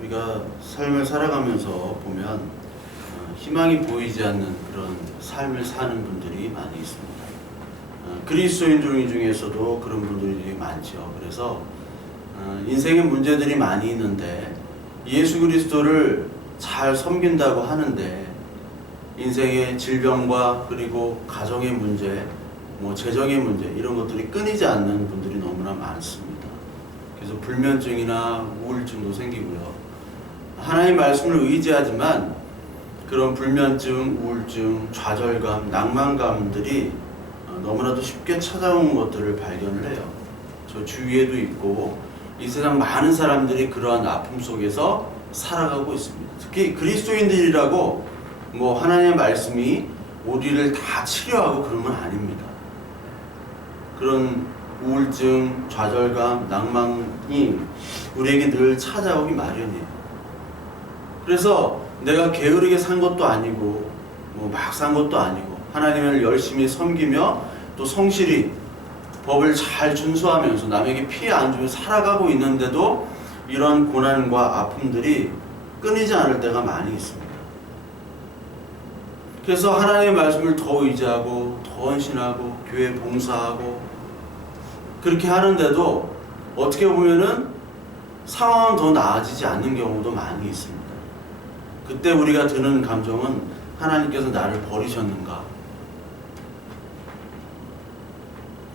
우리가 삶을 살아가면서 보면 희망이 보이지 않는 그런 삶을 사는 분들이 많이 있습니다. 그리스도인 중에서도 그런 분들이 되게 많죠. 그래서 인생에 문제들이 많이 있는데 예수 그리스도를 잘 섬긴다고 하는데 인생의 질병과 그리고 가정의 문제, 재정의 문제 이런 것들이 끊이지 않는 분들이 너무나 많습니다. 그래서 불면증이나 우울증도 생기고요. 하나님의 말씀을 의지하지만 그런 불면증, 우울증, 좌절감, 낭만감들이 너무나도 쉽게 찾아오는 것들을 발견을 해요. 저 주위에도 있고 이 세상 많은 사람들이 그러한 아픔 속에서 살아가고 있습니다. 특히 그리스도인들이라고 하나님의 말씀이 우리를 다 치료하고 그런 건 아닙니다. 그런 우울증, 좌절감, 낭만이 우리에게 늘 찾아오기 마련이에요. 그래서 내가 게으르게 산 것도 아니고 막 산 것도 아니고 하나님을 열심히 섬기며 또 성실히 법을 잘 준수하면서 남에게 피해 안 주며 살아가고 있는데도 이런 고난과 아픔들이 끊이지 않을 때가 많이 있습니다. 그래서 하나님의 말씀을 더 의지하고 더 헌신하고 교회 봉사하고 그렇게 하는데도 어떻게 보면은 상황은 더 나아지지 않는 경우도 많이 있습니다. 그때 우리가 드는 감정은 하나님께서 나를 버리셨는가?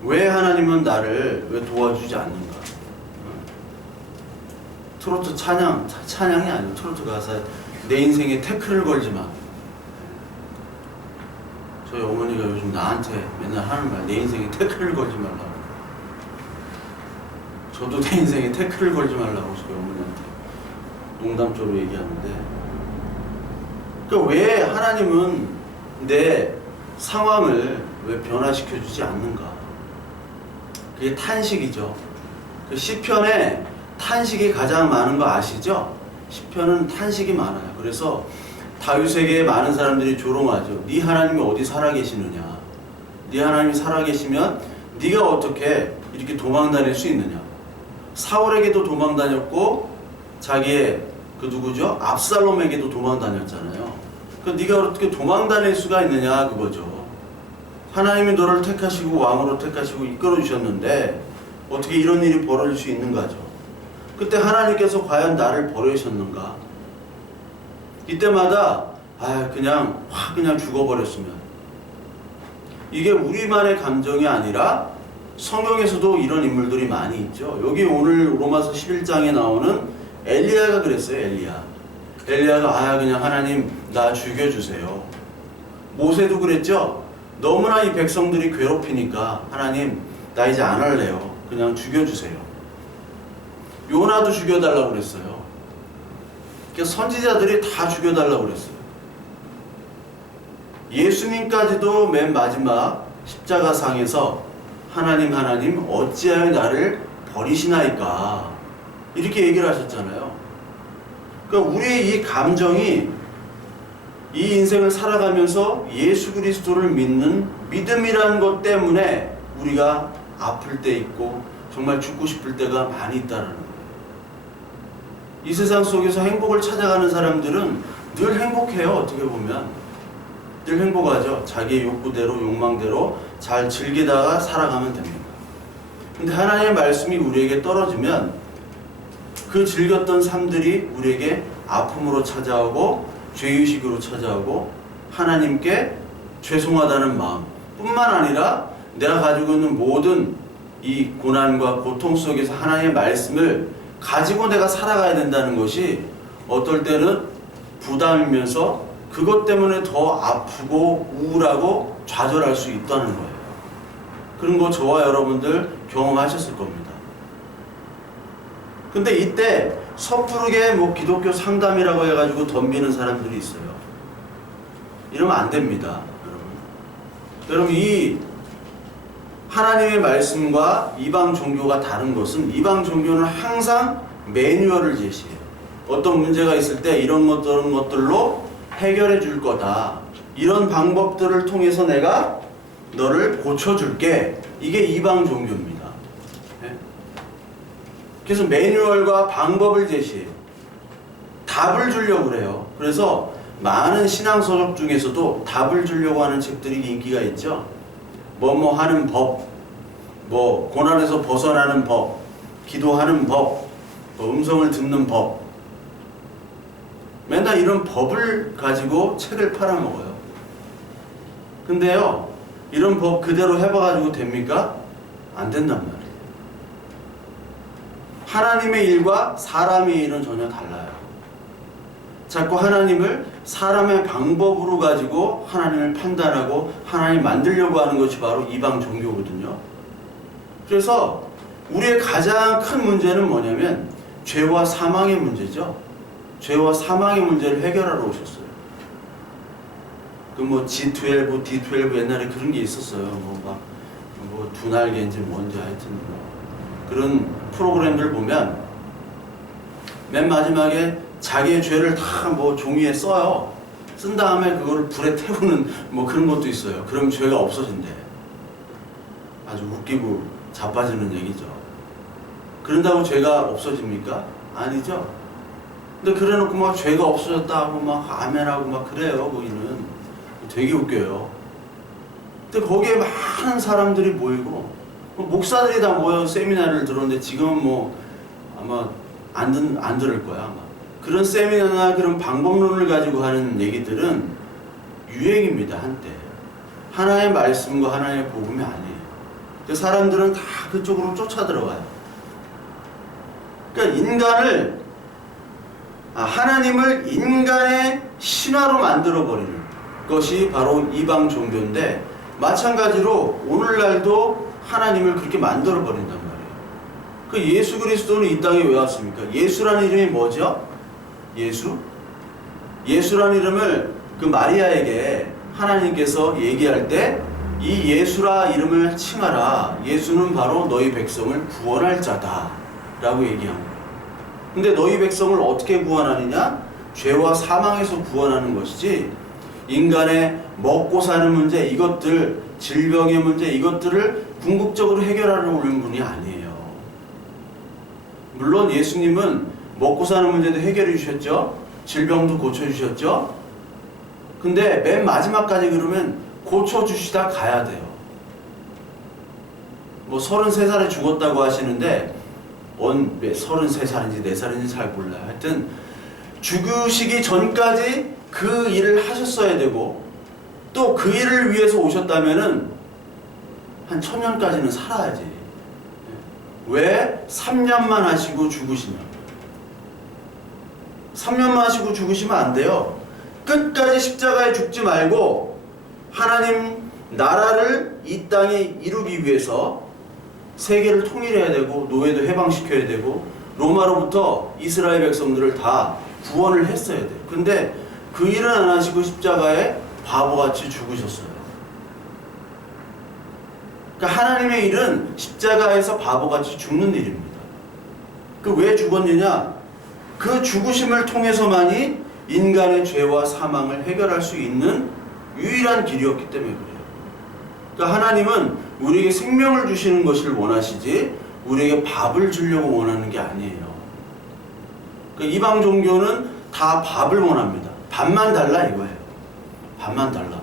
왜 하나님은 나를 왜 도와주지 않는가? 트로트 찬양이 아니고 트로트 가사에 내 인생에 태클을 걸지 마. 저희 어머니가 요즘 나한테 맨날 하는 말, 내 인생에 태클을 걸지 말라고. 저도 내 인생에 태클을 걸지 말라고 저희 어머니한테 농담조로 얘기하는데, 그러니까 왜 하나님은 내 상황을 왜 변화시켜주지 않는가? 그게 탄식이죠. 그 시편에 탄식이 가장 많은 거 아시죠? 시편은 탄식이 많아요. 그래서 다윗에게 많은 사람들이 조롱하죠. 네 하나님이 어디 살아계시느냐? 네 하나님이 살아계시면 네가 어떻게 이렇게 도망다닐 수 있느냐? 사울에게도 도망다녔고 자기의 그 누구죠? 압살롬에게도 도망다녔잖아요. 그 네가 어떻게 도망다닐 수가 있느냐 그거죠. 하나님이 너를 택하시고 왕으로 택하시고 이끌어 주셨는데 어떻게 이런 일이 벌어질 수 있는가죠. 그때 하나님께서 과연 나를 버리셨는가? 이때마다 그냥 죽어버렸으면. 이게 우리만의 감정이 아니라 성경에서도 이런 인물들이 많이 있죠. 여기 오늘 로마서 11장에 나오는 엘리야가 그랬어요. 엘리야가 그냥 하나님 나 죽여주세요. 모세도 그랬죠. 너무나 이 백성들이 괴롭히니까 하나님 나 이제 안 할래요. 그냥 죽여주세요. 요나도 죽여달라고 그랬어요. 그러니까 선지자들이 다 죽여달라고 그랬어요. 예수님까지도 맨 마지막 십자가상에서 하나님 어찌하여 나를 버리시나이까 이렇게 얘기를 하셨잖아요. 그러니까 우리의 이 감정이 이 인생을 살아가면서 예수 그리스도를 믿는 믿음이라는 것 때문에 우리가 아플 때 있고 정말 죽고 싶을 때가 많이 있다는 거예요. 이 세상 속에서 행복을 찾아가는 사람들은 늘 행복해요. 어떻게 보면 늘 행복하죠. 자기의 욕구대로 욕망대로 잘 즐기다가 살아가면 됩니다. 근데 하나님의 말씀이 우리에게 떨어지면 그 즐겼던 삶들이 우리에게 아픔으로 찾아오고 죄의식으로 찾아오고 하나님께 죄송하다는 마음 뿐만 아니라 내가 가지고 있는 모든 이 고난과 고통 속에서 하나님의 말씀을 가지고 내가 살아가야 된다는 것이 어떨 때는 부담이면서 그것 때문에 더 아프고 우울하고 좌절할 수 있다는 거예요. 그런 거 저와 여러분들 경험하셨을 겁니다. 근데 이때 섣부르게 기독교 상담이라고 해가지고 덤비는 사람들이 있어요. 이러면 안 됩니다. 여러분 이 하나님의 말씀과 이방 종교가 다른 것은 이방 종교는 항상 매뉴얼을 제시해요. 어떤 문제가 있을 때 이런 것들로 해결해 줄 거다. 이런 방법들을 통해서 내가 너를 고쳐줄게. 이게 이방 종교입니다. 그래서 매뉴얼과 방법을 제시해요. 답을 주려고 그래요. 그래서 많은 신앙서적 중에서도 답을 주려고 하는 책들이 인기가 있죠. 뭐뭐 하는 법, 뭐 고난에서 벗어나는 법, 기도하는 법, 뭐 음성을 듣는 법. 맨날 이런 법을 가지고 책을 팔아먹어요. 근데요, 이런 법 그대로 해봐가지고 됩니까? 안 된단 말이에요. 하나님의 일과 사람의 일은 전혀 달라요. 자꾸 하나님을 사람의 방법으로 가지고 하나님을 판단하고 하나님 만들려고 하는 것이 바로 이방 종교거든요. 그래서 우리의 가장 큰 문제는 뭐냐면 죄와 사망의 문제죠. 죄와 사망의 문제를 해결하러 오셨어요. 그 뭐 G12, D12 옛날에 그런 게 있었어요. 뭐 두 날개인지 뭔지 하여튼 그런 프로그램들 보면 맨 마지막에 자기의 죄를 다 뭐 종이에 써요. 쓴 다음에 그거를 불에 태우는 뭐 그런 것도 있어요. 그럼 죄가 없어진대. 아주 웃기고 자빠지는 얘기죠. 그런다고 죄가 없어집니까? 아니죠. 근데 그래놓고 막 죄가 없어졌다 하고 막 아멘하고 막 그래요. 거기는 되게 웃겨요. 근데 거기에 많은 사람들이 모이고 목사들이 다 모여 세미나를 들었는데 지금은 뭐 아마 안 들을 거야 아마. 그런 세미나나 그런 방법론을 가지고 하는 얘기들은 유행입니다. 한때 하나의 말씀과 하나의 복음이 아니에요. 근데 사람들은 다 그쪽으로 쫓아 들어가요. 그러니까 하나님을 인간의 신화로 만들어버리는 것이 바로 이방 종교인데, 마찬가지로 오늘날도 하나님을 그렇게 만들어버린단 말이에요. 그 예수 그리스도는 이 땅에 왜 왔습니까? 예수라는 이름이 뭐죠? 예수라는 이름을 그 마리아에게 하나님께서 얘기할 때 이 예수라 이름을 칭하라. 예수는 바로 너희 백성을 구원할 자다 라고 얘기한 거예요. 근데 너희 백성을 어떻게 구원하느냐? 죄와 사망에서 구원하는 것이지, 인간의 먹고 사는 문제, 이것들, 질병의 문제, 이것들을 궁극적으로 해결하려는 분이 아니에요. 물론 예수님은 먹고 사는 문제도 해결해 주셨죠. 질병도 고쳐주셨죠. 근데 맨 마지막까지 그러면 고쳐주시다 가야 돼요. 뭐 33살에 죽었다고 하시는데 33살인지 4살인지 잘 몰라요. 하여튼 죽으시기 전까지 그 일을 하셨어야 되고, 또 그 일을 위해서 오셨다면은 한 1000년까지는 살아야지. 왜 3년만 하시고 죽으시냐? 3년만 하시고 죽으시면 안 돼요. 끝까지 십자가에 죽지 말고 하나님 나라를 이 땅에 이루기 위해서 세계를 통일해야 되고, 노예도 해방시켜야 되고, 로마로부터 이스라엘 백성들을 다 구원을 했어야 돼요. 근데 그 일은 안 하시고 십자가에 바보같이 죽으셨어요. 그러니까 하나님의 일은 십자가에서 바보같이 죽는 일입니다. 그 왜 죽었느냐? 그 죽으심을 통해서만이 인간의 죄와 사망을 해결할 수 있는 유일한 길이었기 때문에 그래요. 그러니까 하나님은 우리에게 생명을 주시는 것을 원하시지 우리에게 밥을 주려고 원하는 게 아니에요. 그러니까 이방 종교는 다 밥을 원합니다. 밥만 달라 이거예요. 밥만 달라.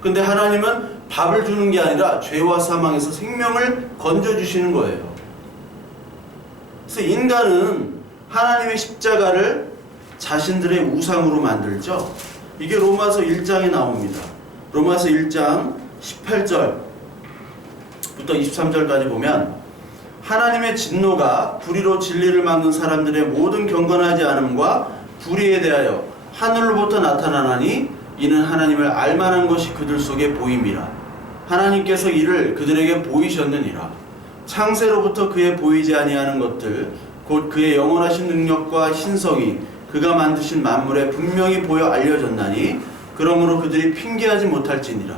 근데 하나님은 밥을 주는 게 아니라 죄와 사망에서 생명을 건져주시는 거예요. 그래서 인간은 하나님의 십자가를 자신들의 우상으로 만들죠. 이게 로마서 1장에 나옵니다. 로마서 1장 18절부터 23절까지 보면, 하나님의 진노가 불의로 진리를 막는 사람들의 모든 경건하지 않음과 불의에 대하여 하늘로부터 나타나나니 이는 하나님을 알만한 것이 그들 속에 보임이라. 하나님께서 이를 그들에게 보이셨느니라. 창세로부터 그의 보이지 아니하는 것들 곧 그의 영원하신 능력과 신성이 그가 만드신 만물에 분명히 보여 알려졌나니 그러므로 그들이 핑계하지 못할지니라.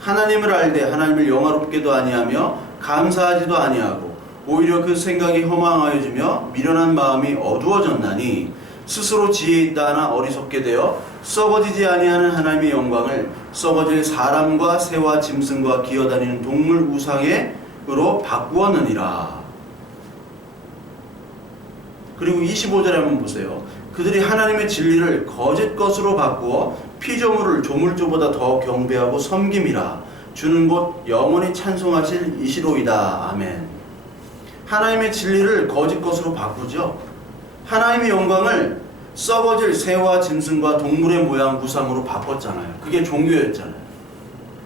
하나님을 알되 하나님을 영화롭게도 아니하며 감사하지도 아니하고 오히려 그 생각이 허망하여지며 미련한 마음이 어두워졌나니 스스로 지혜 있다 하나 어리석게 되어 썩어지지 아니하는 하나님의 영광을 썩어질 사람과 새와 짐승과 기어다니는 동물 우상으로 바꾸었느니라. 그리고 25절에 한번 보세요. 그들이 하나님의 진리를 거짓 것으로 바꾸어 피조물을 조물주보다 더 경배하고 섬김이라. 주는 곧 영원히 찬송하실 이시로이다. 아멘. 하나님의 진리를 거짓 것으로 바꾸죠. 하나님의 영광을 썩어질 새와 짐승과 동물의 모양 구상으로 바꿨잖아요. 그게 종교였잖아요.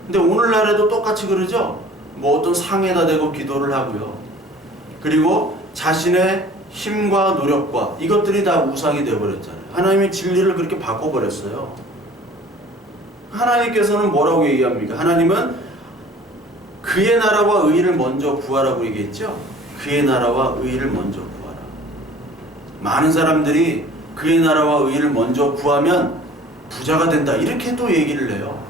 근데 오늘날에도 똑같이 그러죠. 뭐 어떤 상에다 대고 기도를 하고요. 그리고 자신의 힘과 노력과 이것들이 다 우상이 되어버렸잖아요. 하나님의 진리를 그렇게 바꿔버렸어요. 하나님께서는 뭐라고 얘기합니까? 하나님은 그의 나라와 의를 먼저 구하라고 얘기했죠. 그의 나라와 의를 먼저 구하라. 많은 사람들이 그의 나라와 의를 먼저 구하면 부자가 된다 이렇게 또 얘기를 해요.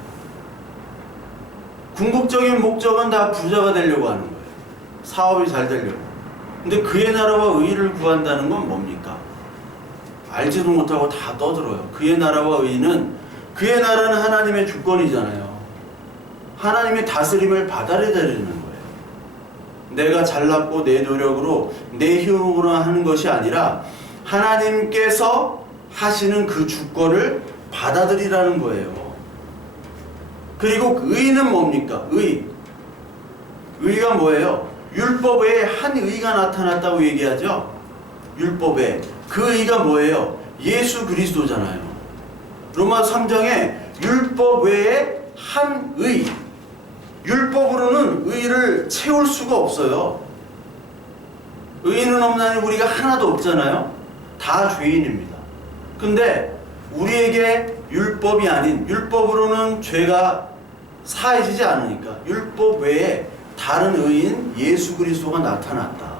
궁극적인 목적은 다 부자가 되려고 하는 거예요. 사업이 잘 되려고. 근데 그의 나라와 의를 구한다는 건 뭡니까? 알지도 못하고 다 떠들어요. 그의 나라와 의는, 그의 나라는 하나님의 주권이잖아요. 하나님의 다스림을 받아야 되는 거예요. 내가 잘났고 내 노력으로 내 힘으로 하는 것이 아니라 하나님께서 하시는 그 주권을 받아들이라는 거예요. 그리고 의는 뭡니까? 의가 뭐예요? 율법 외에 한 의가 나타났다고 얘기하죠. 율법 외에. 그 의가 뭐예요? 예수 그리스도잖아요. 로마서 3장에 율법 외에 한 의. 율법으로는 의를 채울 수가 없어요. 의는 없나니 우리가 하나도 없잖아요. 다 죄인입니다. 근데 우리에게 율법이 아닌, 율법으로는 죄가 사해지지 않으니까 율법 외에 다른 의인 예수 그리스도가 나타났다.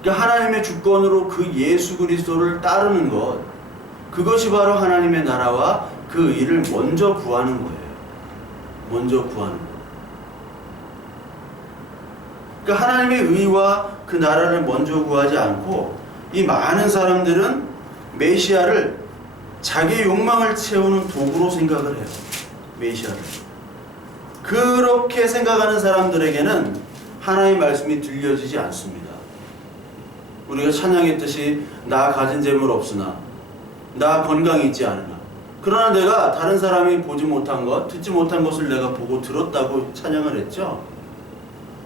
그러니까 하나님의 주권으로 그 예수 그리스도를 따르는 것, 그것이 바로 하나님의 나라와 그 의를 먼저 구하는 거예요. 먼저 구하는 것. 그러니까 하나님의 의와 그 나라를 먼저 구하지 않고 이 많은 사람들은 메시아를 자기의 욕망을 채우는 도구로 생각을 해요. 메시아를. 그렇게 생각하는 사람들에게는 하나님의 말씀이 들려지지 않습니다. 우리가 찬양했듯이 나 가진 재물 없으나 나 건강이 있지 않으나 그러나 내가 다른 사람이 보지 못한 것, 듣지 못한 것을 내가 보고 들었다고 찬양을 했죠.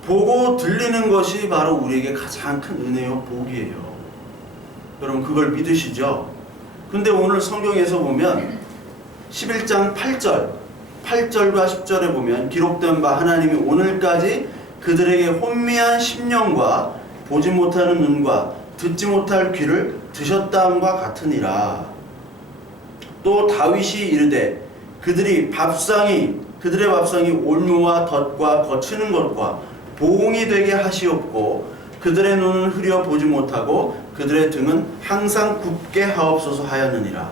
보고 들리는 것이 바로 우리에게 가장 큰 은혜요 복이에요. 여러분 그걸 믿으시죠? 근데 오늘 성경에서 보면 11장 8절과 10절에 보면 기록된 바 하나님이 오늘까지 그들에게 혼미한 심령과 보지 못하는 눈과 듣지 못할 귀를 드셨다함과 같으니라. 또 다윗이 이르되 그들의 밥상이 올무와 덫과 거치는 것과 보응이 되게 하시옵고 그들의 눈은 흐려 보지 못하고 그들의 등은 항상 굽게 하옵소서 하였느니라.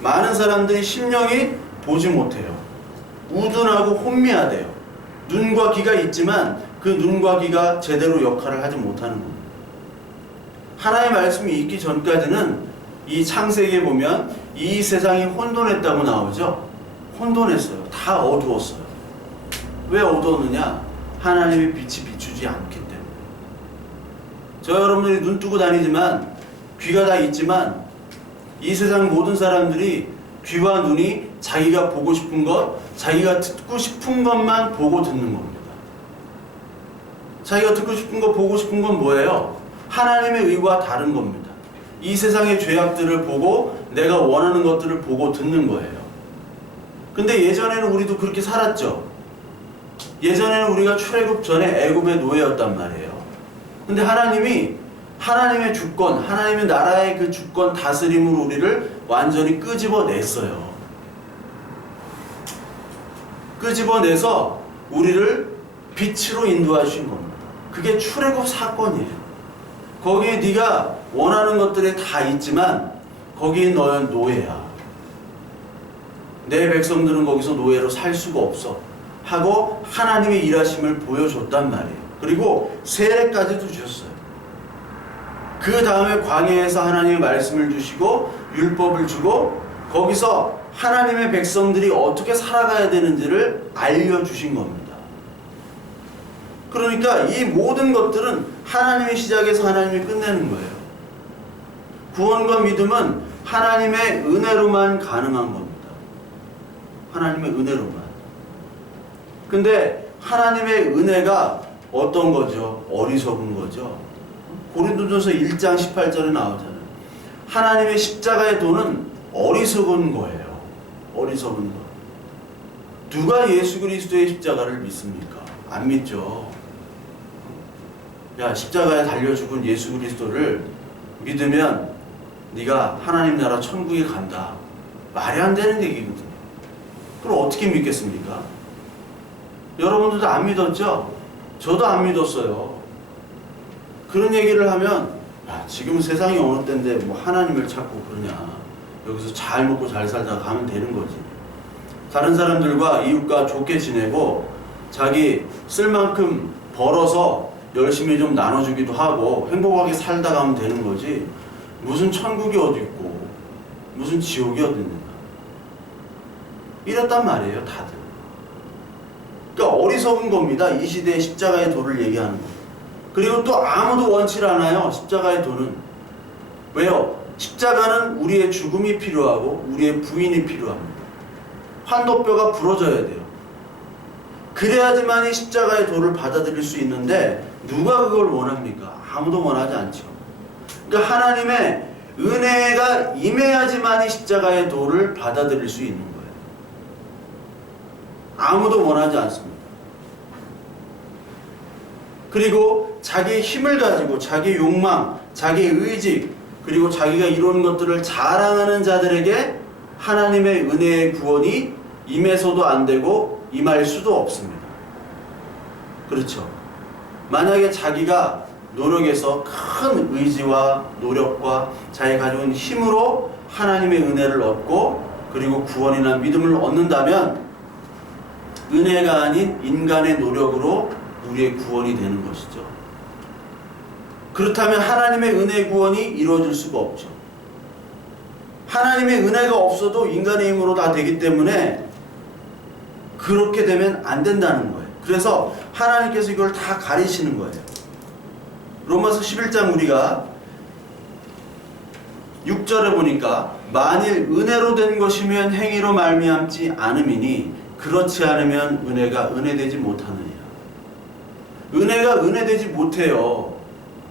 많은 사람들이 심령이 보지 못해요. 우둔하고 혼미하대요. 눈과 귀가 있지만 그 눈과 귀가 제대로 역할을 하지 못하는 겁니다. 하나님의 말씀이 있기 전까지는 이 창세기에 보면 이 세상이 혼돈했다고 나오죠. 혼돈했어요. 다 어두웠어요. 왜 어두웠느냐? 하나님의 빛이 비추지 않기 때문에. 저 여러분들이 눈 뜨고 다니지만 귀가 다 있지만 이 세상 모든 사람들이 귀와 눈이 자기가 보고 싶은 것, 자기가 듣고 싶은 것만 보고 듣는 겁니다. 자기가 듣고 싶은 것, 보고 싶은 건 뭐예요? 하나님의 의와 다른 겁니다. 이 세상의 죄악들을 보고 내가 원하는 것들을 보고 듣는 거예요. 근데 예전에는 우리도 그렇게 살았죠. 예전에는 우리가 출애굽 전에 애굽의 노예였단 말이에요. 근데 하나님이 하나님의 주권, 하나님의 나라의 그 주권 다스림으로 우리를 완전히 끄집어냈어요. 끄집어내서 우리를 빛으로 인도하신 겁니다. 그게 출애굽 사건이에요. 거기에 네가 원하는 것들이 다 있지만 거기에 너는 노예야. 내 백성들은 거기서 노예로 살 수가 없어 하고 하나님의 일하심을 보여줬단 말이에요. 그리고 세례까지도 주셨어요. 그 다음에 광야에서 하나님의 말씀을 주시고 율법을 주고 거기서 하나님의 백성들이 어떻게 살아가야 되는지를 알려주신 겁니다. 그러니까 이 모든 것들은 하나님의 시작에서 하나님이 끝내는 거예요. 구원과 믿음은 하나님의 은혜로만 가능한 겁니다. 하나님의 은혜로만. 근데 하나님의 은혜가 어떤 거죠? 어리석은 거죠. 고린도전서 1장 18절에 나오잖아요. 하나님의 십자가의 도는 어리석은 거예요. 어리석은 거. 누가 예수 그리스도의 십자가를 믿습니까? 안 믿죠. 야, 십자가에 달려 죽은 예수 그리스도를 믿으면 네가 하나님 나라 천국에 간다. 말이 안 되는 얘기거든요. 그럼 어떻게 믿겠습니까? 여러분들도 안 믿었죠? 저도 안 믿었어요. 그런 얘기를 하면 야, 지금 세상이 어느 때인데 뭐 하나님을 찾고 그러냐. 여기서 잘 먹고 잘 살다가 가면 되는 거지. 다른 사람들과 이웃과 좋게 지내고 자기 쓸 만큼 벌어서 열심히 좀 나눠주기도 하고 행복하게 살다 가면 되는 거지. 무슨 천국이 어디 있고 무슨 지옥이 어디 있는가. 이랬단 말이에요, 다들. 그러니까 어리석은 겁니다. 이 시대의 십자가의 도를 얘기하는 거. 그리고 또 아무도 원치를 않아요, 십자가의 도는. 왜요? 십자가는 우리의 죽음이 필요하고 우리의 부인이 필요합니다. 환도뼈가 부러져야 돼요. 그래야지만 이 십자가의 도를 받아들일 수 있는데 누가 그걸 원합니까? 아무도 원하지 않죠. 그러니까 하나님의 은혜가 임해야지만 이 십자가의 도를 받아들일 수 있는 거예요. 아무도 원하지 않습니다. 그리고 자기의 힘을 가지고 자기의 욕망, 자기의 의지, 그리고 자기가 이루는 것들을 자랑하는 자들에게 하나님의 은혜의 구원이 임해서도 안 되고 임할 수도 없습니다. 그렇죠? 만약에 자기가 노력해서 큰 의지와 노력과 자기가 가지고 있는 힘으로 하나님의 은혜를 얻고 그리고 구원이나 믿음을 얻는다면 은혜가 아닌 인간의 노력으로 우리의 구원이 되는 것이죠. 그렇다면 하나님의 은혜 구원이 이루어질 수가 없죠. 하나님의 은혜가 없어도 인간의 힘으로 다 되기 때문에 그렇게 되면 안 된다는 거예요. 그래서 하나님께서 이걸 다 가리시는 거예요. 로마서 11장 우리가 6절에 보니까 만일 은혜로 된 것이면 행위로 말미암지 않음이니 그렇지 않으면 은혜가 은혜되지 못하느니라. 은혜가 은혜되지 못해요.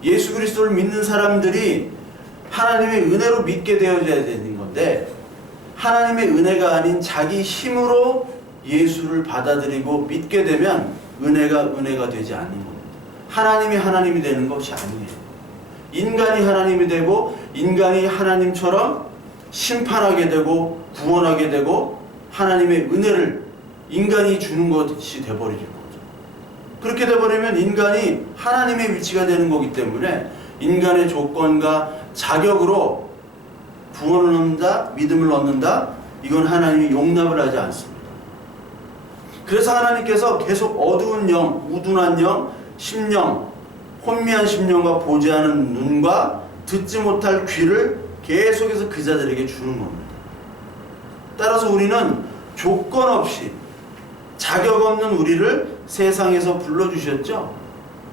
예수 그리스도를 믿는 사람들이 하나님의 은혜로 믿게 되어져야 되는 건데 하나님의 은혜가 아닌 자기 힘으로 예수를 받아들이고 믿게 되면 은혜가 되지 않는 겁니다. 하나님이 하나님이 되는 것이 아니에요. 인간이 하나님이 되고 인간이 하나님처럼 심판하게 되고 구원하게 되고 하나님의 은혜를 인간이 주는 것이 돼버리는 거죠. 그렇게 돼버리면 인간이 하나님의 위치가 되는 거기 때문에 인간의 조건과 자격으로 구원을 얻는다, 믿음을 얻는다, 이건 하나님이 용납을 하지 않습니다. 그래서 하나님께서 계속 어두운 영, 우둔한 영, 심령, 혼미한 심령과 보지 않은 눈과 듣지 못할 귀를 계속해서 그 자들에게 주는 겁니다. 따라서 우리는 조건 없이 자격 없는 우리를 세상에서 불러주셨죠?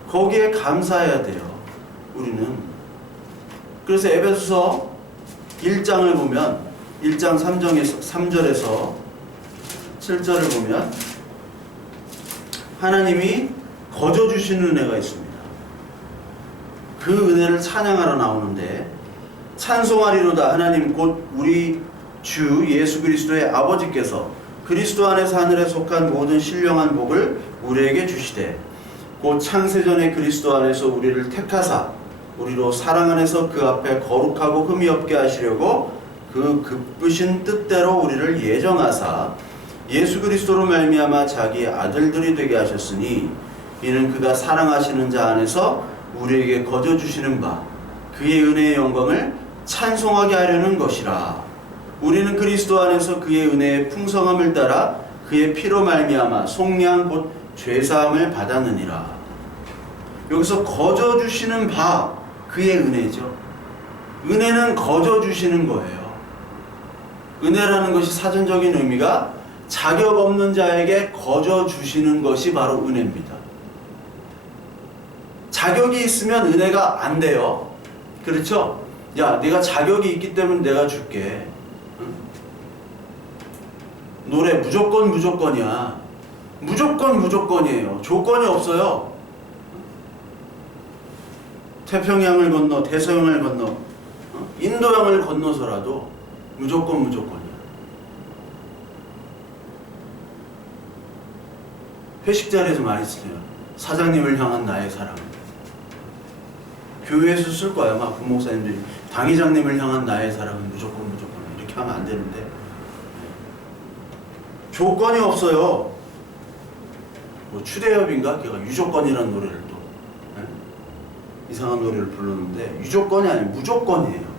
거기에 감사해야 돼요. 우리는. 그래서 에베소서 1장을 보면 1장 3절에서 7절을 보면 하나님이 거저 주시는 은혜가 있습니다. 그 은혜를 찬양하러 나오는데 찬송하리로다 하나님 곧 우리 주 예수 그리스도의 아버지께서 그리스도 안에서 하늘에 속한 모든 신령한 복을 우리에게 주시되 곧 창세전에 그리스도 안에서 우리를 택하사 우리로 사랑 안에서 그 앞에 거룩하고 흠이 없게 하시려고 그 급부신 뜻대로 우리를 예정하사 예수 그리스도로 말미암아 자기의 아들들이 되게 하셨으니 이는 그가 사랑하시는 자 안에서 우리에게 거저 주시는 바 그의 은혜의 영광을 찬송하게 하려는 것이라. 우리는 그리스도 안에서 그의 은혜의 풍성함을 따라 그의 피로 말미암아 속량 곧 죄사함을 받았느니라. 여기서 거저 주시는 바 그의 은혜죠. 은혜는 거저 주시는 거예요. 은혜라는 것이 사전적인 의미가 자격 없는 자에게 거저 주시는 것이 바로 은혜입니다. 자격이 있으면 은혜가 안 돼요. 그렇죠? 야, 내가 자격이 있기 때문에 내가 줄게. 응? 노래 무조건이야. 무조건이에요. 조건이 없어요. 태평양을 건너, 대서양을 건너, 인도양을 건너서라도 무조건이야. 회식 자리에서 많이 쓰세요. 사장님을 향한 나의 사랑. 교회에서 쓸 거야. 막 부목사님들이 당회장님을 향한 나의 사랑은 무조건 이렇게 하면 안 되는데, 조건이 없어요. 뭐 추대엽인가? 걔가 유조건이라는 노래를 또 이상한 노래를 불렀는데, 유조건이 아니에요. 무조건이에요.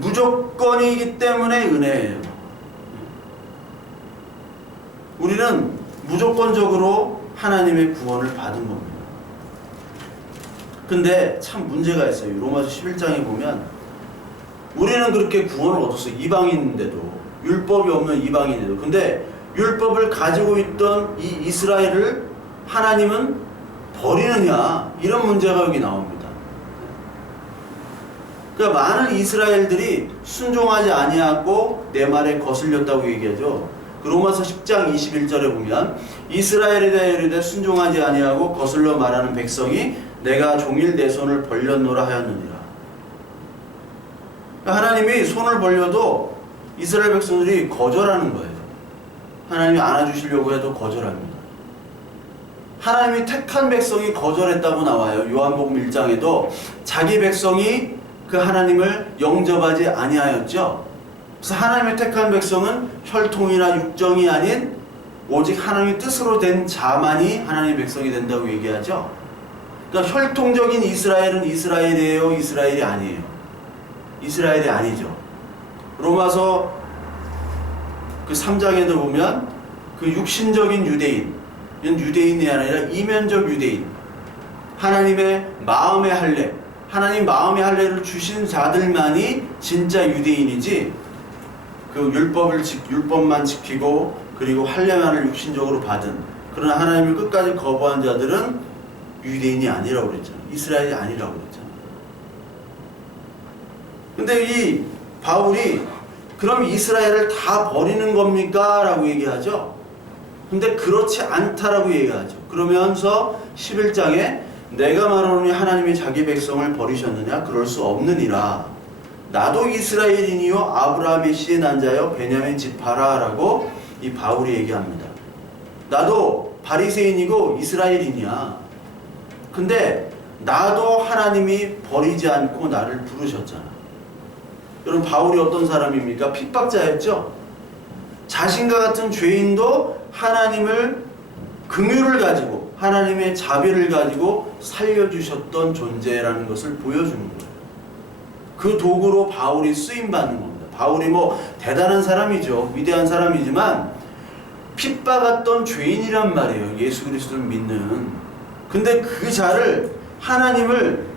무조건이기 때문에 은혜예요. 우리는 무조건적으로 하나님의 구원을 받은 겁니다. 근데 참 문제가 있어요. 로마서 11장에 보면 우리는 그렇게 구원을 얻었어요. 이방인인데도, 율법이 없는 이방인인데도. 근데 율법을 가지고 있던 이 이스라엘을 하나님은 버리느냐, 이런 문제가 여기 나옵니다. 그러니까 많은 이스라엘들이 순종하지 아니하고 내 말에 거슬렸다고 얘기하죠. 로마서 10장 21절에 보면 이스라엘에 대하여 이르되 순종하지 아니하고 거슬러 말하는 백성이 내가 종일 내 손을 벌렸노라 하였느니라. 하나님이 손을 벌려도 이스라엘 백성들이 거절하는 거예요. 하나님이 안아주시려고 해도 거절합니다. 하나님이 택한 백성이 거절했다고 나와요. 요한복음 1장에도 자기 백성이 그 하나님을 영접하지 아니하였죠. 그래서 하나님의 택한 백성은 혈통이나 육정이 아닌 오직 하나님의 뜻으로 된 자만이 하나님의 백성이 된다고 얘기하죠. 그러니까 혈통적인 이스라엘은 이스라엘이에요? 이스라엘이 아니에요? 이스라엘이 아니죠. 로마서 그 3장에도 보면 그 육신적인 유대인, 이건 유대인이 아니라 이면적 유대인, 하나님의 마음의 할례, 하나님 마음의 할례를 주신 자들만이 진짜 유대인이지, 그 율법만 지키고 그리고 할례만을 육신적으로 받은, 그러나 하나님을 끝까지 거부한 자들은 유대인이 아니라고 그랬잖아요. 이스라엘이 아니라고 그랬잖아요. 근데 이 바울이 그럼 이스라엘을 다 버리는 겁니까? 라고 얘기하죠. 근데 그렇지 않다라고 얘기하죠. 그러면서 11장에 내가 말하노니 하나님이 자기 백성을 버리셨느냐? 그럴 수 없느니라. 나도 이스라엘인이요 아브라함의 씨의 난 자요 베냐민 지파라 라고 이 바울이 얘기합니다. 나도 바리새인이고 이스라엘인이야. 근데 나도 하나님이 버리지 않고 나를 부르셨잖아. 여러분, 바울이 어떤 사람입니까? 핍박자였죠. 자신과 같은 죄인도 하나님을 긍휼을 가지고 하나님의 자비를 가지고 살려주셨던 존재라는 것을 보여주는 거예요. 그 도구로 바울이 쓰임받는 겁니다. 바울이 뭐 대단한 사람이죠. 위대한 사람이지만 핍박했던 죄인이란 말이에요. 예수 그리스도를 믿는. 근데 그 자를 하나님을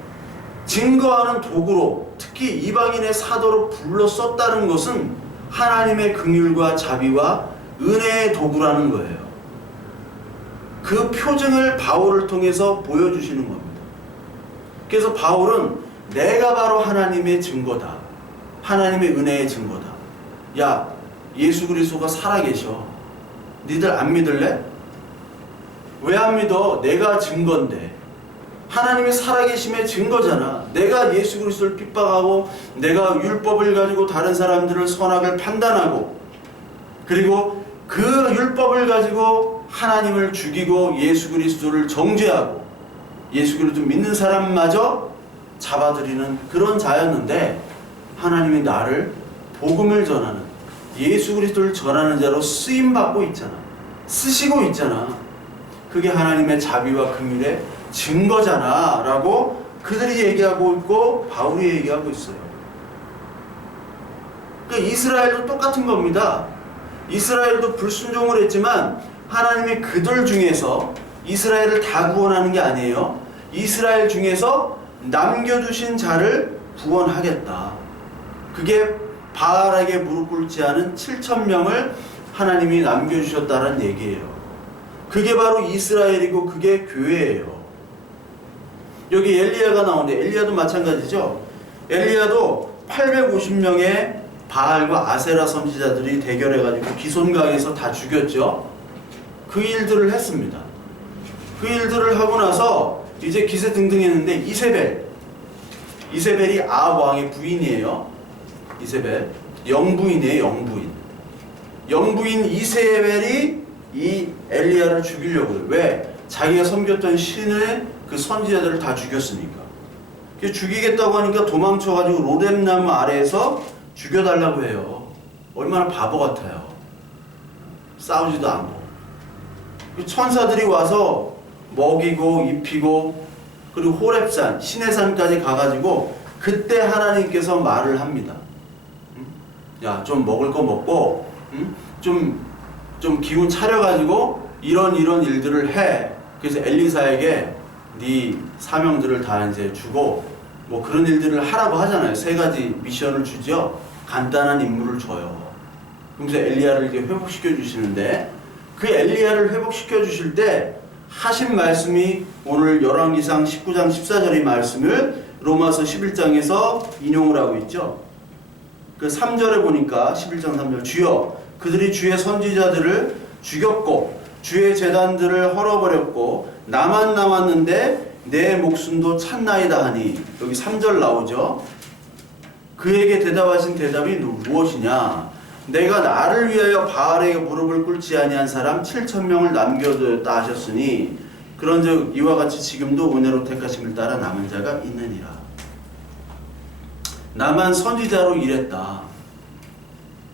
증거하는 도구로, 특히 이방인의 사도로 불러 썼다는 것은 하나님의 긍휼과 자비와 은혜의 도구라는 거예요. 그 표징을 바울을 통해서 보여주시는 겁니다. 그래서 바울은 내가 바로 하나님의 증거다. 하나님의 은혜의 증거다. 야, 예수 그리스도가 살아계셔. 니들 안 믿을래? 왜 안 믿어? 내가 증거인데. 하나님의 살아계심의 증거잖아. 내가 예수 그리스도를 핍박하고 내가 율법을 가지고 다른 사람들을 선악을 판단하고 그리고 그 율법을 가지고 하나님을 죽이고 예수 그리스도를 정죄하고 예수 그리스도 믿는 사람마저 잡아들이는 그런 자였는데, 하나님이 나를 복음을 전하는, 예수 그리스도를 전하는 자로 쓰임받고 있잖아. 쓰시고 있잖아. 그게 하나님의 자비와 긍휼의 증거잖아 라고 그들이 얘기하고 있고 바울이 얘기하고 있어요. 그러니까 이스라엘도 똑같은 겁니다. 이스라엘도 불순종을 했지만 하나님이 그들 중에서 이스라엘을 다 구원하는 게 아니에요. 이스라엘 중에서 남겨두신 자를 구원하겠다. 그게 바알에게 무릎 꿇지 않은 7,000명을 하나님이 남겨주셨다는 얘기예요. 그게 바로 이스라엘이고 그게 교회예요. 여기 엘리야가 나오는데 엘리야도 마찬가지죠. 엘리야도 850명의 바알과 아세라 선지자들이 대결해가지고 기손강에서 다 죽였죠. 그 일들을 했습니다. 그 일들을 하고 나서 이제 기세등등했는데 이세벨이 아합 왕의 부인이에요. 이세벨 영부인이에요. 영부인 이세벨이 이 엘리야를 죽이려고 해요. 왜? 자기가 섬겼던 신의 그 선지자들을 다 죽였으니까. 죽이겠다고 하니까 도망쳐가지고 로뎀나무 아래에서 죽여달라고 해요. 얼마나 바보 같아요. 싸우지도 않고. 천사들이 와서 먹이고 입히고, 그리고 호렙산 시내산까지 가가지고 그때 하나님께서 말을 합니다. 야, 좀 먹을 거 먹고 좀 기운 차려가지고 이런 일들을 해. 그래서 엘리사에게 네 사명들을 다 이제 주고 뭐 그런 일들을 하라고 하잖아요. 3가지 미션을 주죠. 간단한 임무를 줘요. 그러면서 엘리야를 이렇게 회복시켜 주시는데, 그 엘리야를 회복시켜 주실 때 하신 말씀이 오늘 열왕기상 19장 14절의 말씀을 로마서 11장에서 인용을 하고 있죠. 그 3절에 보니까 11장 3절, 주여 그들이 주의 선지자들을 죽였고 주의 제단들을 헐어버렸고 나만 남았는데 내 목숨도 찼나이다 하니, 여기 3절 나오죠. 그에게 대답하신 대답이 무엇이냐? 내가 나를 위하여 바알에게 무릎을 꿇지 아니한 사람 7,000명을 남겨두었다 하셨으니 그런즉 이와 같이 지금도 은혜로 택하심을 따라 남은 자가 있느니라. 나만 선지자로 일했다.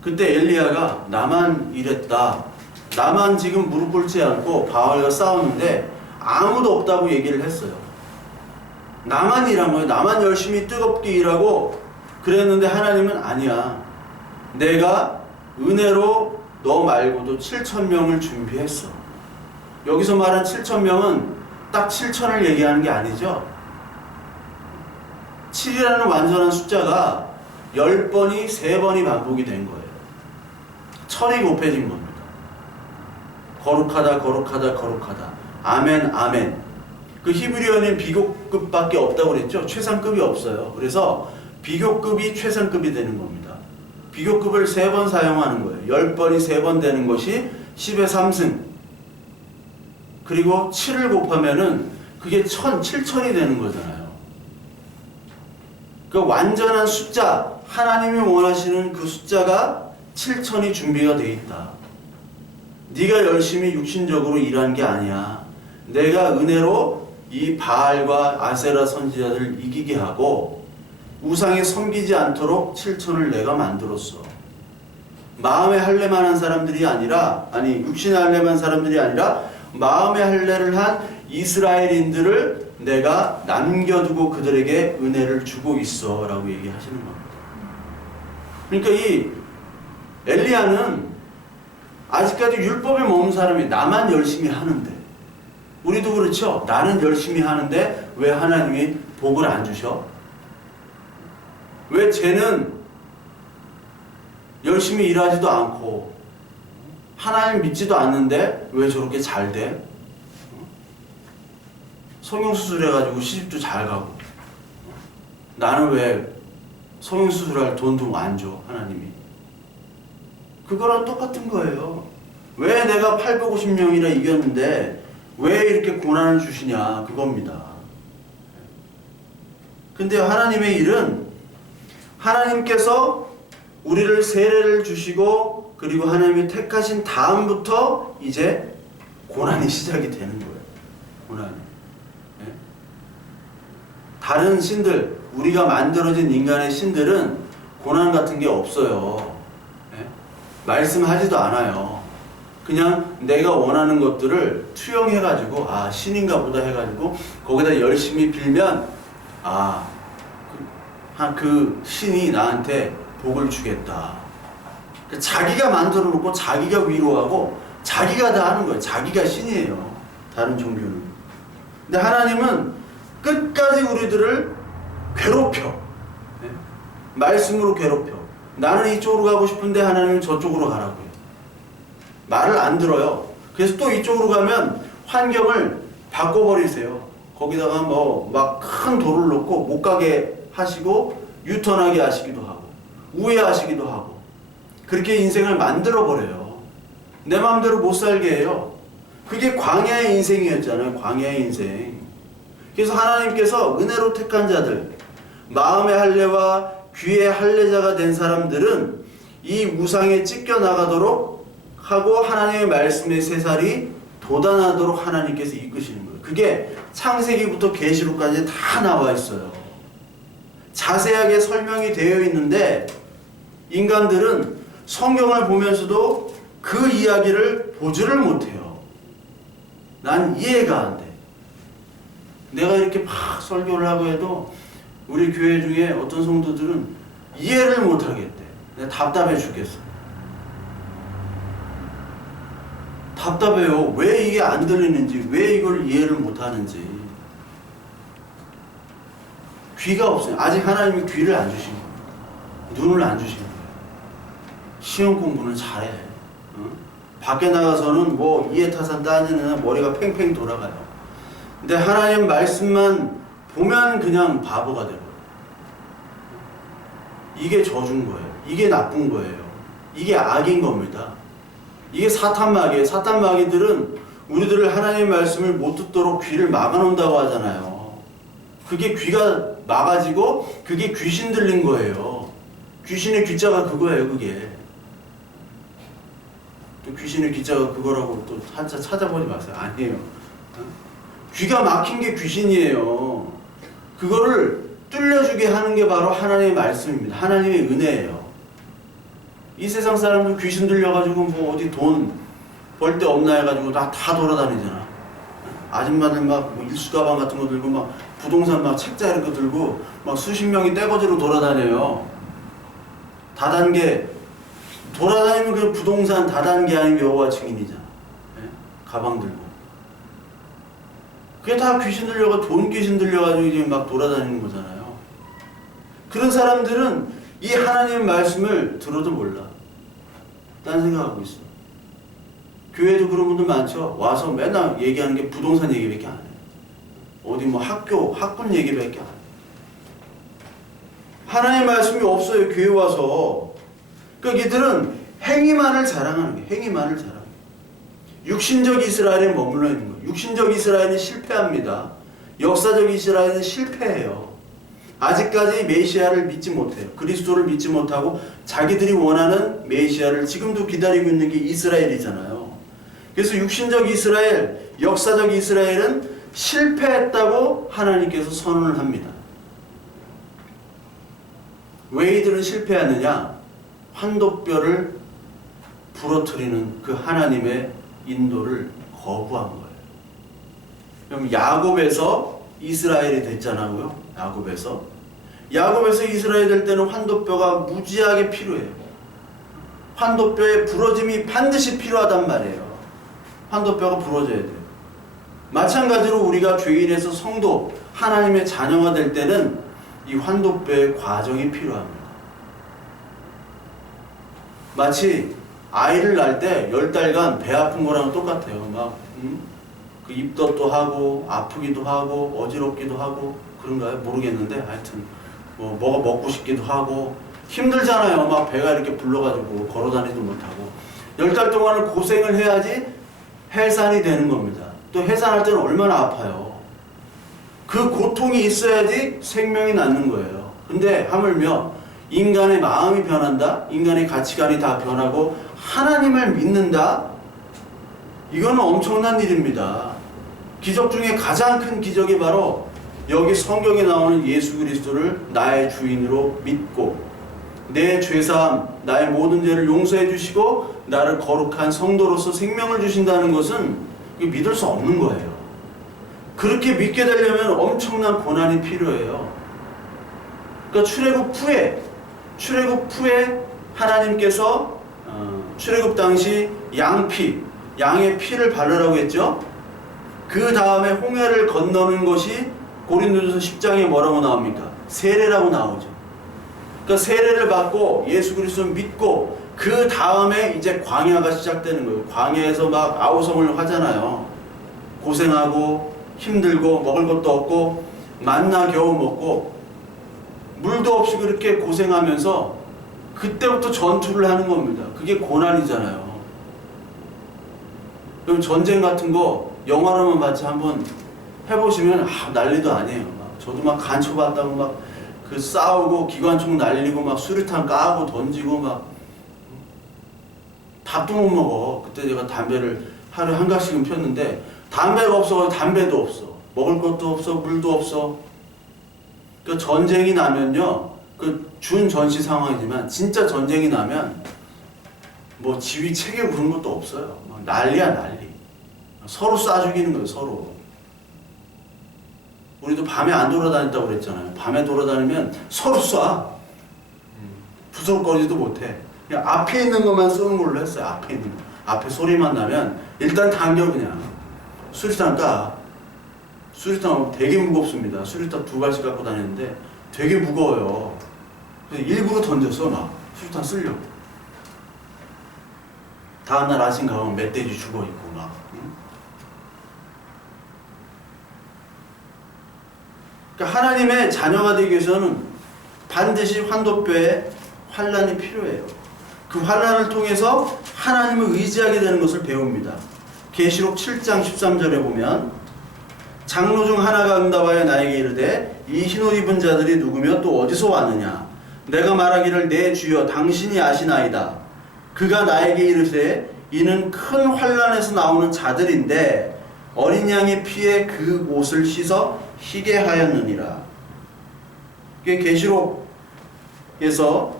그때 엘리야가 나만 일했다. 나만 지금 무릎 꿇지 않고 바알과 싸웠는데 아무도 없다고 얘기를 했어요. 나만 일한 거예요. 나만 열심히 뜨겁게 일하고 그랬는데 하나님은 아니야. 내가 은혜로 너 말고도 7,000명을 준비했어. 여기서 말한 7,000명은 딱 7,000을 얘기하는 게 아니죠. 7이라는 완전한 숫자가 10번이 3번이 반복이 된 거예요. 천이 곱해진 겁니다. 거룩하다, 거룩하다, 거룩하다. 아멘, 아멘. 그 히브리어는 비교급밖에 없다고 그랬죠. 최상급이 없어요. 그래서 비교급이 최상급이 되는 겁니다. 비교급을 3번 사용하는 거예요. 10번이 3번 되는 것이 10의 3승. 그리고 7을 곱하면은 그게 7,000이 되는 거잖아요. 그 완전한 숫자, 하나님이 원하시는 그 숫자가 7,000이 준비가 되어 있다. 네가 열심히 육신적으로 일한 게 아니야. 내가 은혜로 이 바알과 아세라 선지자들을 이기게 하고 우상에 섬기지 않도록 7,000을 내가 만들었어. 마음에 할례만 한 사람들이 아니라, 육신에 할례만 한 사람들이 아니라 마음에 할례를 한 이스라엘인들을 내가 남겨두고 그들에게 은혜를 주고 있어 라고 얘기하시는 겁니다. 그러니까 이 엘리야는 아직까지 율법에 머문 사람이 나만 열심히 하는데, 우리도 그렇죠. 나는 열심히 하는데 왜 하나님이 복을 안 주셔? 왜 쟤는 열심히 일하지도 않고 하나님 믿지도 않는데 왜 저렇게 잘 돼? 성형수술 해가지고 시집도 잘 가고, 나는 왜 성형수술할 돈도 안 줘, 하나님이? 그거랑 똑같은 거예요. 왜 내가 850명이나 이겼는데 왜 이렇게 고난을 주시냐, 그겁니다. 근데 하나님의 일은, 하나님께서 우리를 세례를 주시고 그리고 하나님이 택하신 다음부터 이제 고난이 시작이 되는 거예요. 고난이. 다른 신들, 우리가 만들어진 인간의 신들은 고난 같은 게 없어요. 말씀하지도 않아요. 그냥 내가 원하는 것들을 투영해가지고, 아, 신인가 보다 해가지고 거기다 열심히 빌면, 아, 그 신이 나한테 복을 주겠다. 자기가 만들어 놓고 자기가 위로하고 자기가 다 하는 거예요. 자기가 신이에요. 다른 종교는. 근데 하나님은 끝까지 우리들을 괴롭혀. 말씀으로 괴롭혀. 나는 이쪽으로 가고 싶은데 하나님은 저쪽으로 가라고 해요. 말을 안 들어요. 그래서 또 이쪽으로 가면 환경을 바꿔버리세요. 거기다가 뭐 막 큰 돌을 놓고 못 가게 하시고 유턴하게 하시기도 하고 우회하시기도 하고 그렇게 인생을 만들어 버려요. 내 마음대로 못 살게 해요. 그게 광야의 인생이었잖아요. 광야의 인생. 그래서 하나님께서 은혜로 택한 자들, 마음의 할례와 귀의 할례자가 된 사람들은 이 우상에 찢겨나가도록 하고 하나님의 말씀의 새살이 돋아나도록 하나님께서 이끄시는 거예요. 그게 창세기부터 계시록까지 다 나와 있어요. 자세하게 설명이 되어 있는데 인간들은 성경을 보면서도 그 이야기를 보지를 못해요. 난 이해가 안 돼. 내가 이렇게 막 설교를 하고 해도 우리 교회 중에 어떤 성도들은 이해를 못 하겠대. 내가 답답해 죽겠어. 답답해요. 왜 이게 안 들리는지, 왜 이걸 이해를 못 하는지. 귀가 없어요. 아직 하나님이 귀를 안 주신 거예요. 눈을 안 주신 거예요. 시험 공부는 잘해. 어? 밖에 나가서는 뭐 이해타산 따지는 머리가 팽팽 돌아가요. 근데 하나님 말씀만 보면 그냥 바보가 되고 이게 저주인 거예요. 이게 나쁜 거예요. 이게 악인 겁니다. 이게 사탄마귀예요. 사탄마귀들은 우리들을 하나님의 말씀을 못 듣도록 귀를 막아놓는다고 하잖아요. 그게 귀가 막아지고 그게 귀신 들린 거예요. 귀신의 귀자가 그거예요. 그게 또 귀신의 귀자가 그거라고 또 한자 찾아보지 마세요. 아니에요. 귀가 막힌 게 귀신이에요. 그거를 뚫려주게 하는 게 바로 하나님의 말씀입니다. 하나님의 은혜예요. 이 세상 사람들 귀신 들려가지고 뭐 어디 돈 벌 데 없나 해가지고 다 돌아다니잖아. 아줌마들 막뭐 일수가방 같은 거 들고 막 부동산 막 책자 이런 거 들고 막 수십 명이 떼거지로 돌아다녀요. 다단계 돌아다니면 그 부동산 다단계 아니면 여호와 증인이잖아. 네? 가방 들고. 그게 다 귀신 들려가 돈 귀신 들려가지고 이제 막 돌아다니는 거잖아요. 그런 사람들은 이 하나님의 말씀을 들어도 몰라. 딴 생각하고 있어. 교회도 그런 분들 많죠. 와서 맨날 얘기하는 게 부동산 얘기밖에 안 해요. 어디 뭐 학군 얘기밖에 안 해요. 하나님의 말씀이 없어요. 교회 와서. 그러니까 이들은 행위만을 자랑하는 거예요. 행위만을 자랑해요. 육신적 이스라엘에 머물러 있는 거예요. 육신적 이스라엘은 실패합니다. 역사적 이스라엘은 실패해요. 아직까지 메시아를 믿지 못해요. 그리스도를 믿지 못하고 자기들이 원하는 메시아를 지금도 기다리고 있는 게 이스라엘이잖아요. 그래서 육신적 이스라엘, 역사적 이스라엘은 실패했다고 하나님께서 선언을 합니다. 왜 이들은 실패하느냐? 환도뼈를 부러뜨리는 그 하나님의 인도를 거부한 거예요. 그럼 야곱에서 이스라엘이 됐잖아요. 야곱에서 이스라엘이 될 때는 환도뼈가 무지하게 필요해요. 환도뼈의 부러짐이 반드시 필요하단 말이에요. 환도뼈가 부러져야 돼요. 마찬가지로 우리가 죄인에서 성도, 하나님의 자녀가 될 때는 이 환도뼈의 과정이 필요합니다. 마치 아이를 낳을 때 10달간 배 아픈 거랑 똑같아요. 막 그 입덧도 하고 아프기도 하고 어지럽기도 하고 그런가요? 모르겠는데 하여튼 뭐가 먹고 싶기도 하고 힘들잖아요. 막 배가 이렇게 불러가지고 걸어다니도 못하고 10달 동안은 고생을 해야지 해산이 되는 겁니다. 또 해산할 때는 얼마나 아파요. 그 고통이 있어야지 생명이 낫는 거예요. 근데 하물며 인간의 마음이 변한다? 인간의 가치관이 다 변하고 하나님을 믿는다? 이거는 엄청난 일입니다. 기적 중에 가장 큰 기적이 바로 여기 성경에 나오는 예수 그리스도를 나의 주인으로 믿고 내 죄사함, 나의 모든 죄를 용서해 주시고 나를 거룩한 성도로서 생명을 주신다는 것은 믿을 수 없는 거예요. 그렇게 믿게 되려면 엄청난 고난이 필요해요. 그러니까 출애굽 후에 하나님께서 출애굽 당시 양의 피를 바르라고 했죠. 그 다음에 홍해를 건너는 것이 고린도전서 10장에 뭐라고 나옵니까? 세례라고 나오죠. 그러니까 세례를 받고 예수 그리스도를 믿고 그 다음에 이제 광야가 시작되는 거예요. 광야에서 막 아우성을 하잖아요. 고생하고 힘들고 먹을 것도 없고 만나 겨우 먹고 물도 없이 그렇게 고생하면서 그때부터 전투를 하는 겁니다. 그게 고난이잖아요. 그럼 전쟁 같은 거 영화로만 봤지 한번 해보시면 난리도 아니에요. 저도 막 간초받다고 막 그 싸우고 기관총 날리고 막 수류탄 까고 던지고 막 밥도 못 먹어. 그때 제가 담배를 하루에 한 갑씩은 폈는데 담배가 없어. 담배도 없어. 먹을 것도 없어. 물도 없어. 그 전쟁이 나면요. 그 준전시 상황이지만 진짜 전쟁이 나면 뭐 지휘 체계 그런 것도 없어요. 막 난리야 난리. 서로 쏴 죽이는 거예요. 서로. 우리도 밤에 안 돌아다녔다고 그랬잖아요. 밤에 돌아다니면 서로 쏴. 부서거리지도 못해. 그냥 앞에 있는 것만 쏘는 걸로 했어요. 앞에 있는 거. 앞에 소리만 나면 일단 당겨 그냥. 수류탄 까. 수류탄 되게 무겁습니다. 수류탄 2발씩 갖고 다녔는데 되게 무거워요. 그래서 일부러 던졌어 막. 수류탄 쓰려고. 다음날 아침 가면 멧돼지 죽어있고 막. 그러니까 하나님의 자녀가 되기 위해서는 반드시 환도뼈에 환난이 필요해요. 그 환난을 통해서 하나님을 의지하게 되는 것을 배웁니다. 계시록 7장 13절에 보면 장로 중 하나가 응답하여 나에게 이르되 이 흰옷 입은 자들이 누구며 또 어디서 왔느냐. 내가 말하기를 내 주여 당신이 아시나이다. 그가 나에게 이르되 이는 큰 환난에서 나오는 자들인데 어린 양의 피에 그 옷을 씻어 희게 하였느니라. 계시록에서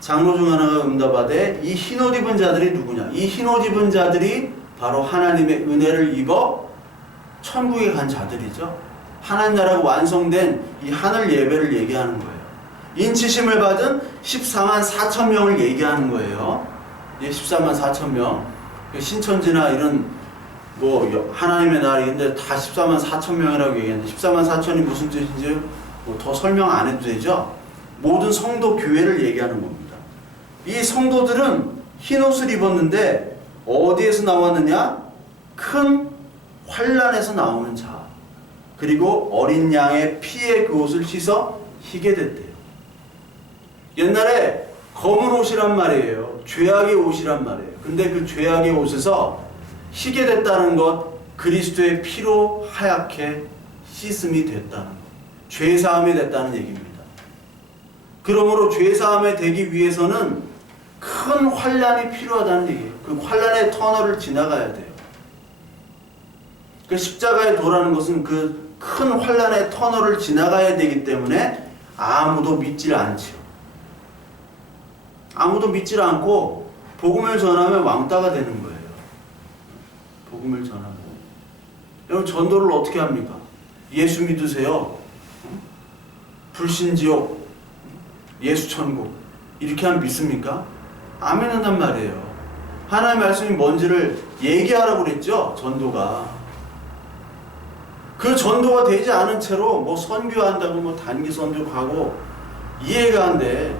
장로 중 하나가 응답하되 이 흰옷 입은 자들이 누구냐. 이 흰옷 입은 자들이 바로 하나님의 은혜를 입어 천국에 간 자들이죠. 하나님 나라가 완성된 이 하늘 예배를 얘기하는 거예요. 인치심을 받은 14만 4천 명을 얘기하는 거예요. 14만 4천 명. 신천지나 이런 뭐 하나님의 나라인데 다 14만 4천 명이라고 얘기했는데 14만 4천이 무슨 뜻인지 뭐 더 설명 안 해도 되죠. 모든 성도 교회를 얘기하는 겁니다. 이 성도들은 흰옷을 입었는데 어디에서 나왔느냐? 큰 환난에서 나오는 자. 그리고 어린 양의 피에 그 옷을 씻어 희게 됐대요. 옛날에 검은 옷이란 말이에요. 죄악의 옷이란 말이에요. 근데 그 죄악의 옷에서 희게 됐다는 것, 그리스도의 피로 하얗게 씻음이 됐다는 것, 죄사함이 됐다는 얘기입니다. 그러므로 죄사함이 되기 위해서는 큰 환난이 필요하다는 얘기예요. 그 환난의 터널을 지나가야 돼요. 그 십자가의 도라는 것은 그 큰 환난의 터널을 지나가야 되기 때문에 아무도 믿질 않죠. 아무도 믿질 않고 복음을 전하면 왕따가 되는 거예요. 복음을 전하고. 여러분 전도를 어떻게 합니까? 예수 믿으세요. 불신지옥, 예수천국 이렇게 하면 믿습니까? 아멘 한단 말이에요. 하나님의 말씀이 뭔지를 얘기하라고 그랬죠. 전도가. 그 전도가 되지 않은 채로 뭐 선교한다고 뭐 단기 선교 가고 이해가 안 돼.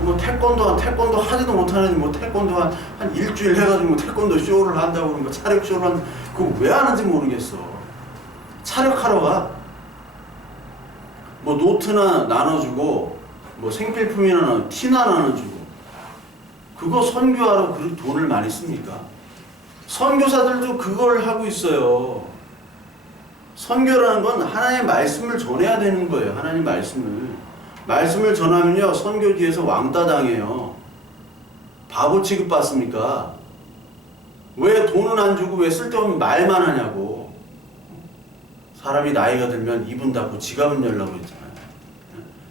뭐 태권도 하지도 못하는 뭐 태권도 한 일주일 해가지고 뭐 태권도 쇼를 한다고 그러는 거 차력 쇼를 한다. 그거 왜 하는지 모르겠어. 차력하러 가. 뭐 노트나 나눠주고 뭐 생필품이나 티나 나눠주고 그거 선교하러 그 돈을 많이 씁니까? 선교사들도 그걸 하고 있어요. 선교라는 건 하나님의 말씀을 전해야 되는 거예요. 하나님 말씀을 전하면요 선교 뒤에서 왕따 당해요. 바보 취급받습니까? 왜 돈은 안 주고 왜 쓸데없는 말만 하냐고. 사람이 나이가 들면 이분 닫고 지갑은 열라고 했잖아요.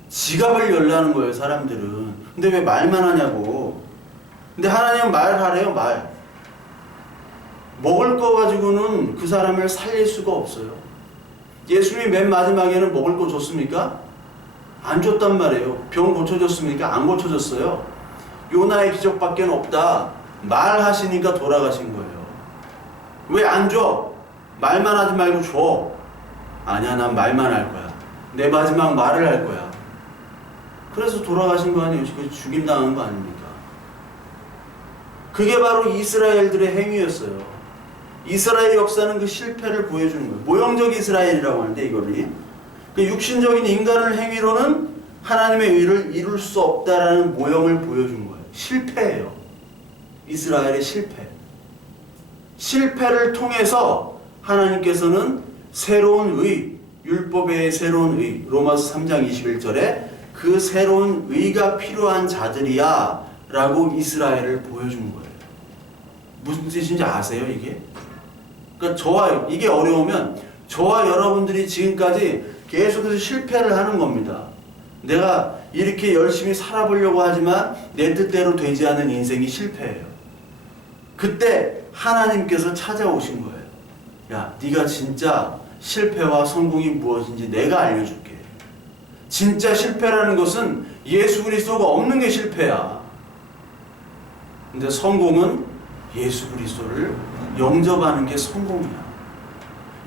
지갑을 열라는 거예요 사람들은. 근데 왜 말만 하냐고. 근데 하나님은 말하래요. 말. 먹을 거 가지고는 그 사람을 살릴 수가 없어요. 예수님이 맨 마지막에는 먹을 거 줬습니까? 안 줬단 말이에요. 병 고쳐줬습니까? 안 고쳐줬어요. 요나의 기적밖에 없다. 말하시니까 돌아가신 거예요. 왜 안 줘? 말만 하지 말고 줘. 아니야, 난 말만 할 거야. 내 마지막 말을 할 거야. 그래서 돌아가신 거 아니에요? 죽임당한 거 아닙니까? 그게 바로 이스라엘들의 행위였어요. 이스라엘 역사는 그 실패를 보여주는 거예요. 모형적 이스라엘이라고 하는데 이거를 그 육신적인 인간의 행위로는 하나님의 의를 이룰 수 없다라는 모형을 보여준 거예요. 실패예요. 이스라엘의 실패. 실패를 통해서 하나님께서는 새로운 의, 율법의 새로운 의, 로마서 3장 21절에 그 새로운 의가 필요한 자들이야 라고 이스라엘을 보여준 거예요. 무슨 뜻인지 아세요, 이게? 그러니까 이게 어려우면 저와 여러분들이 지금까지 계속해서 실패를 하는 겁니다. 내가 이렇게 열심히 살아보려고 하지만 내 뜻대로 되지 않은 인생이 실패예요. 그때 하나님께서 찾아오신 거예요. 야, 네가 진짜 실패와 성공이 무엇인지 내가 알려줄게. 진짜 실패라는 것은 예수 그리스도가 없는 게 실패야. 근데 성공은 예수 그리스도를 영접하는 게 성공이야.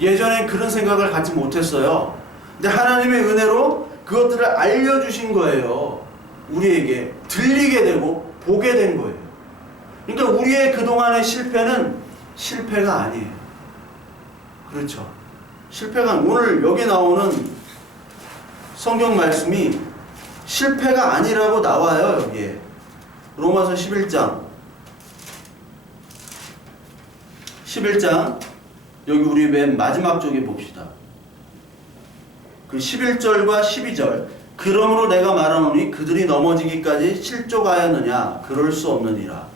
예전에 그런 생각을 갖지 못했어요. 근데 하나님의 은혜로 그것들을 알려주신 거예요. 우리에게 들리게 되고 보게 된 거예요. 그러니까 우리의 그동안의 실패는 실패가 아니에요. 그렇죠. 실패가 오늘 여기 나오는 성경 말씀이 실패가 아니라고 나와요. 여기에 로마서 11장 여기 우리 맨 마지막 쪽에 봅시다. 그 11절과 12절 그러므로 내가 말하노니 그들이 넘어지기까지 실족하였느냐 그럴 수 없느니라.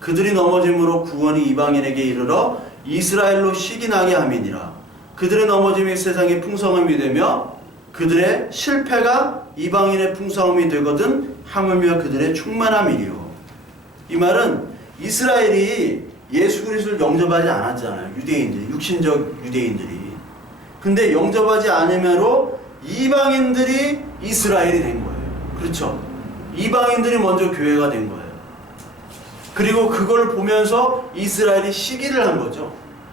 그들이 넘어짐으로 구원이 이방인에게 이르러 이스라엘로 시기나게 함이니라. 그들의 넘어짐이 세상의 풍성함이 되며 그들의 실패가 이방인의 풍성함이 되거든 하물며 그들의 충만함이리요. 이 말은 이스라엘이 예수 그리스도를 영접하지 않았잖아요. 유대인들이, 육신적 유대인들이. 근데 영접하지 않으므로 이방인들이 이스라엘이 된 거예요. 그렇죠? 이방인들이 먼저 교회가 된 거예요. 그리고 그걸 보면서 이스라엘이 시기를 한 거죠.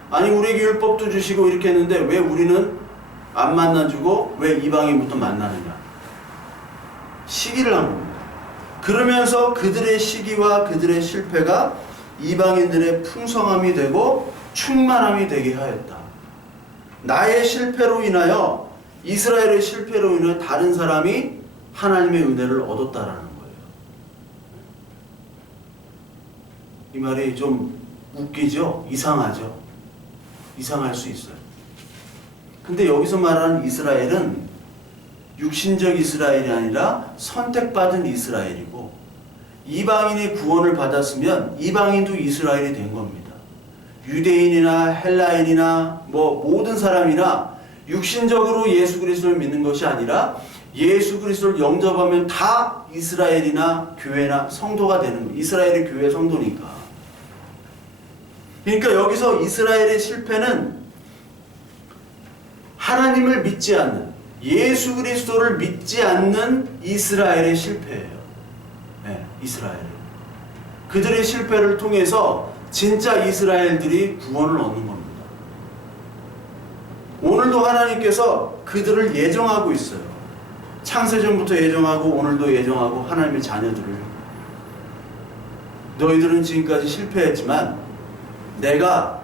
아니 우리에게 율법도 주시고 이렇게 했는데 왜 우리는 안 만나주고 왜 이방인부터 만나느냐. 시기를 한 겁니다. 그러면서 그들의 시기와 그들의 실패가 이방인들의 풍성함이 되고 충만함이 되게 하였다. 나의 실패로 인하여 이스라엘의 실패로 인하여 다른 사람이 하나님의 은혜를 얻었다라는 거예요. 이 말이 좀 웃기죠? 이상하죠? 이상할 수 있어요. 근데 여기서 말하는 이스라엘은 육신적 이스라엘이 아니라 선택받은 이스라엘이고 이방인이 구원을 받았으면 이방인도 이스라엘이 된 겁니다. 유대인이나 헬라인이나 모든 사람이나 육신적으로 예수 그리스도를 믿는 것이 아니라 예수 그리스도를 영접하면 다 이스라엘이나 교회나 성도가 되는 거예요. 이스라엘의 교회 성도니까. 그러니까 여기서 이스라엘의 실패는 하나님을 믿지 않는 예수 그리스도를 믿지 않는 이스라엘의 실패예요. 네, 이스라엘. 그들의 실패를 통해서 진짜 이스라엘들이 구원을 얻는 겁니다. 오늘도 하나님께서 그들을 예정하고 있어요. 창세전부터 예정하고 오늘도 예정하고 하나님의 자녀들을. 너희들은 지금까지 실패했지만 내가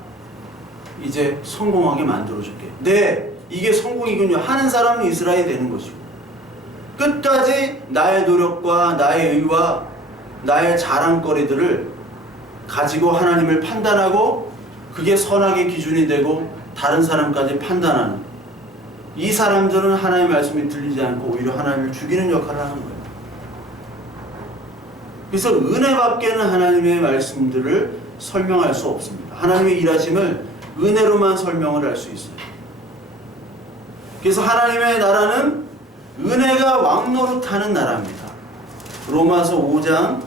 이제 성공하게 만들어줄게. 네, 이게 성공이군요 하는 사람은 이스라엘이 되는 것이고 끝까지 나의 노력과 나의 의와 나의 자랑거리들을 가지고 하나님을 판단하고 그게 선악의 기준이 되고 다른 사람까지 판단하는 이 사람들은 하나님의 말씀이 들리지 않고 오히려 하나님을 죽이는 역할을 하는 거예요. 그래서 은혜밖에는 하나님의 말씀들을 설명할 수 없습니다. 하나님의 일하심을 은혜로만 설명을 할 수 있어요. 그래서 하나님의 나라는 은혜가 왕노릇하는 나라입니다. 로마서 5장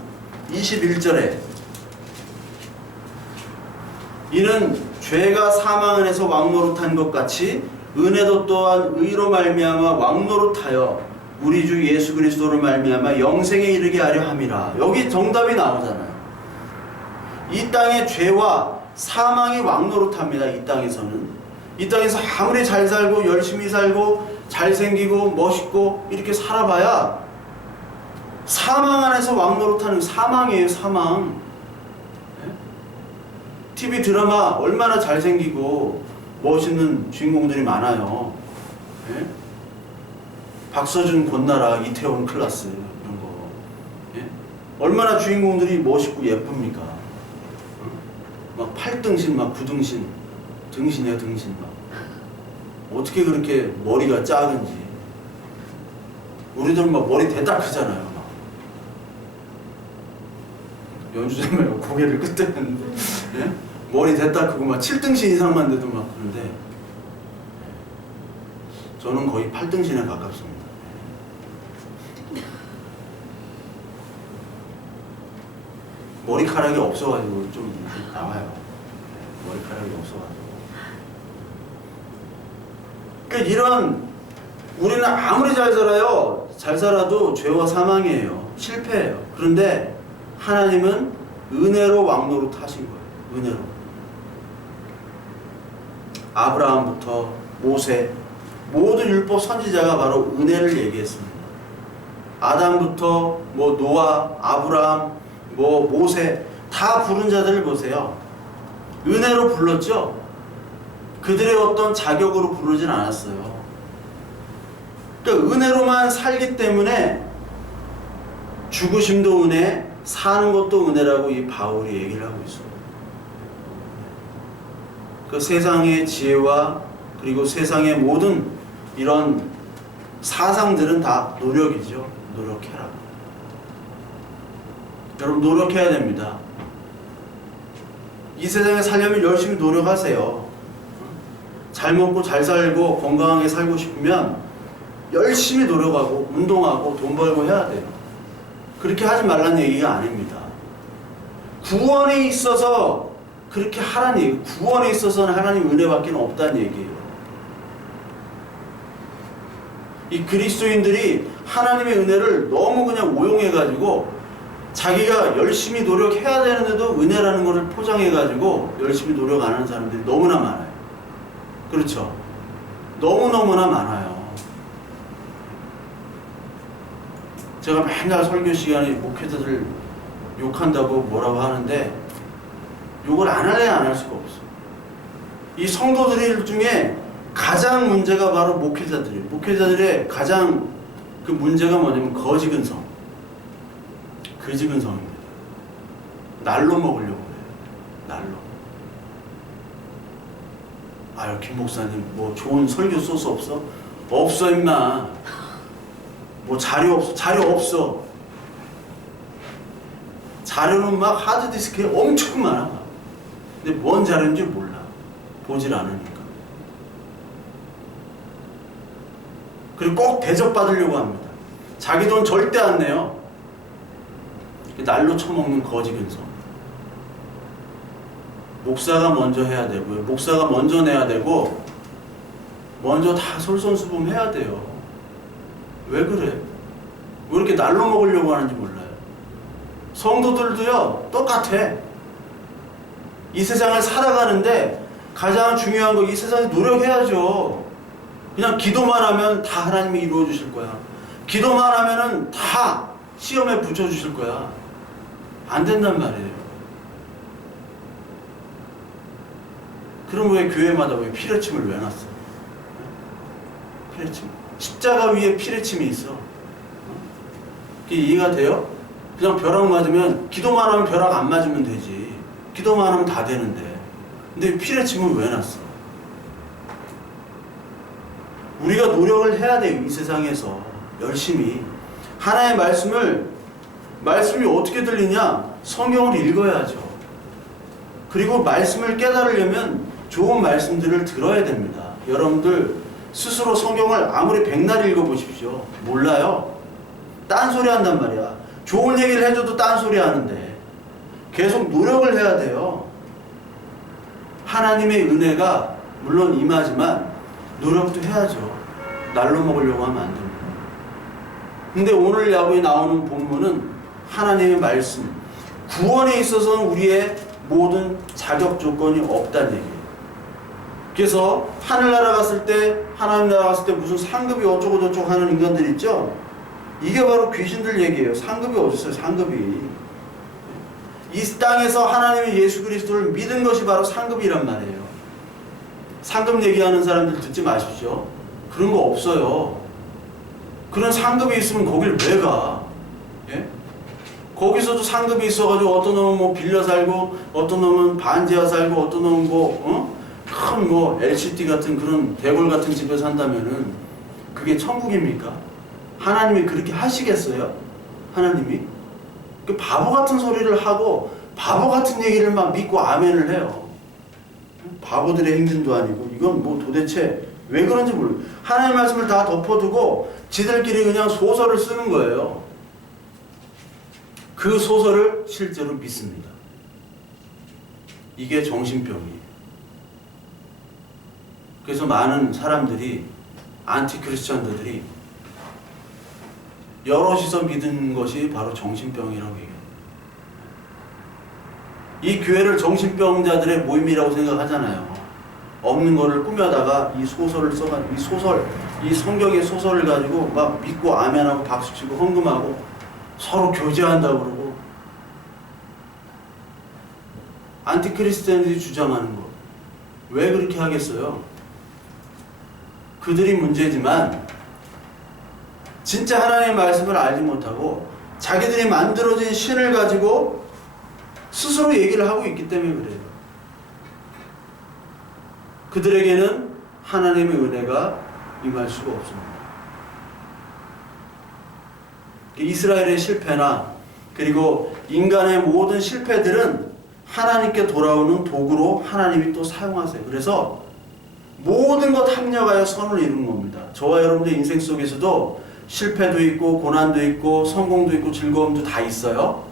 21절에 이는 죄가 사망 안에서 왕노릇한 것 같이 은혜도 또한 의로 말미암아 왕노릇하여 우리 주 예수 그리스도로 말미암아 영생에 이르게 하려 함이라. 여기 정답이 나오잖아요. 이 땅의 죄와 사망이 왕노릇합니다. 이 땅에서는. 이 땅에서 아무리 잘 살고 열심히 살고 잘생기고 멋있고 이렇게 살아봐야 사망 안에서 왕노릇하는 사망이에요. 사망. TV 드라마 얼마나 잘생기고 멋있는 주인공들이 많아요. 예? 박서준, 권나라, 이태원 클라스 이런 거. 예? 얼마나 주인공들이 멋있고 예쁩니까? 막 8등신, 막 9등신, 등신이야 등신 막. 어떻게 그렇게 머리가 작은지. 우리들은 막 머리 대딱 크잖아요. 막. 연주자면 고개를 끄덕이는데, 예? 머리 대딱 크고 막 7등신 이상만 돼도 막 그런데 저는 거의 8등신에 가깝습니다. 머리카락이 없어가지고 좀 나와요. 머리카락이 없어가지고. 그러니까 이런 우리는 아무리 잘 살아요. 잘 살아도 죄와 사망이에요. 실패해요. 그런데 하나님은 은혜로 왕노릇 하신 거예요. 은혜로. 아브라함부터 모세 모든 율법 선지자가 바로 은혜를 얘기했습니다. 아담부터 뭐 노아, 아브라함, 뭐 모세 다 부른 자들을 보세요. 은혜로 불렀죠. 그들의 어떤 자격으로 부르진 않았어요. 그러니까 은혜로만 살기 때문에 죽으심도 은혜, 사는 것도 은혜라고 이 바울이 얘기를 하고 있어요. 그 세상의 지혜와 그리고 세상의 모든 이런 사상들은 다 노력이죠. 노력해라. 여러분 노력해야 됩니다. 이 세상에 살려면 열심히 노력하세요. 잘 먹고 잘 살고 건강하게 살고 싶으면 열심히 노력하고 운동하고 돈 벌고 해야 돼요. 그렇게 하지 말라는 얘기가 아닙니다. 구원에 있어서 그렇게 하라는 얘기. 구원에 있어서는 하나님 은혜밖에 없다는 얘기예요. 이 그리스도인들이 하나님의 은혜를 너무 그냥 오용해가지고 자기가 열심히 노력해야 되는데도 은혜라는 것을 포장해가지고 열심히 노력 안 하는 사람들이 너무나 많아요. 그렇죠? 너무너무나 많아요. 제가 맨날 설교 시간에 목회자들 욕한다고 뭐라고 하는데 욕을 안 할래 안 할 수가 없어. 이 성도들 중에 가장 문제가 바로 목회자들이에요. 목회자들의 가장 그 문제가 뭐냐면 거지근성. 거지근성입니다. 날로 먹으려고 해요. 날로. 아유 김 목사님 뭐 좋은 설교 소스 없어? 없어 임마. 뭐 자료 없어? 자료 없어. 자료는 막 하드디스크에 엄청 많아. 근데 뭔 자료인지 몰라. 보질 않으니까. 그리고 꼭 대접받으려고 합니다. 자기 돈 절대 안 내요. 날로 처먹는 거지근성. 목사가 먼저 해야 되고요. 목사가 먼저 내야 되고 먼저 다 솔선수범해야 돼요. 왜 그래? 왜 이렇게 날로 먹으려고 하는지 몰라요. 성도들도요 똑같아. 이 세상을 살아가는데 가장 중요한 거 이 세상에 노력해야죠. 그냥 기도만 하면 다 하나님이 이루어 주실 거야. 기도만 하면은 다 시험에 붙여 주실 거야. 안 된단 말이에요. 그럼 왜 교회마다 왜 피레침을 왜 놨어? 피레침. 십자가 위에 피레침이 있어. 그게 이해가 돼요? 그냥 벼락 맞으면 기도만 하면 벼락 안 맞으면 되지. 기도만 하면 다 되는데. 근데 피레침은 왜 놨어? 우리가 노력을 해야 돼요. 이 세상에서 열심히 하나의 말씀이 어떻게 들리냐? 성경을 읽어야죠. 그리고 말씀을 깨달으려면 좋은 말씀들을 들어야 됩니다. 여러분들 스스로 성경을 아무리 백날 읽어보십시오. 몰라요. 딴소리 한단 말이야. 좋은 얘기를 해줘도 딴소리 하는데 계속 노력을 해야 돼요. 하나님의 은혜가 물론 임하지만 노력도 해야죠. 날로 먹으려고 하면 안 됩니다. 근데 오늘 야구에 나오는 본문은 하나님의 말씀, 구원에 있어서는 우리의 모든 자격 조건이 없다는 얘기예요. 그래서 하늘나라 갔을 때, 하나님 나라 갔을 때 무슨 상급이 어쩌고 저쩌고 하는 인간들 있죠? 이게 바로 귀신들 얘기예요. 상급이 어디 있어요? 상급이. 이 땅에서 하나님의 예수 그리스도를 믿은 것이 바로 상급이란 말이에요. 상급 얘기하는 사람들 듣지 마십시오. 그런 거 없어요. 그런 상급이 있으면 거길 왜 가? 예? 거기서도 상급이 있어가지고 어떤 놈은 뭐 빌려 살고, 어떤 놈은 반지하 살고, 어떤 놈은 큰 LCT 같은 그런 대골 같은 집에 산다면은 그게 천국입니까? 하나님이 그렇게 하시겠어요? 하나님이? 그 바보 같은 소리를 하고 바보 같은 얘기를 막 믿고 아멘을 해요. 바보들의 행진도 아니고 이건 뭐 도대체 왜 그런지 모르겠어요. 하나님의 말씀을 다 덮어두고 지들끼리 그냥 소설을 쓰는 거예요. 그 소설을 실제로 믿습니다. 이게 정신병이에요. 그래서 많은 사람들이 안티크리스천들이 여럿이서 믿은 것이 바로 정신병이라고 얘기해요. 이 교회를 정신병자들의 모임이라고 생각하잖아요. 없는 거를 꾸며다가 이 소설을 써가지고 이 성경의 소설을 가지고 막 믿고 아멘하고 박수치고 헌금하고 서로 교제한다고 그러고 안티크리스천들이 주장하는 거 왜 그렇게 하겠어요? 그들이 문제지만 진짜 하나님의 말씀을 알지 못하고 자기들이 만들어진 신을 가지고 스스로 얘기를 하고 있기 때문에 그래요. 그들에게는 하나님의 은혜가 임할 수가 없습니다. 이스라엘의 실패나 그리고 인간의 모든 실패들은 하나님께 돌아오는 도구로 하나님이 또 사용하세요. 그래서 모든 것 합력하여 선을 이루는 겁니다. 저와 여러분들 인생 속에서도 실패도 있고 고난도 있고 성공도 있고 즐거움도 다 있어요.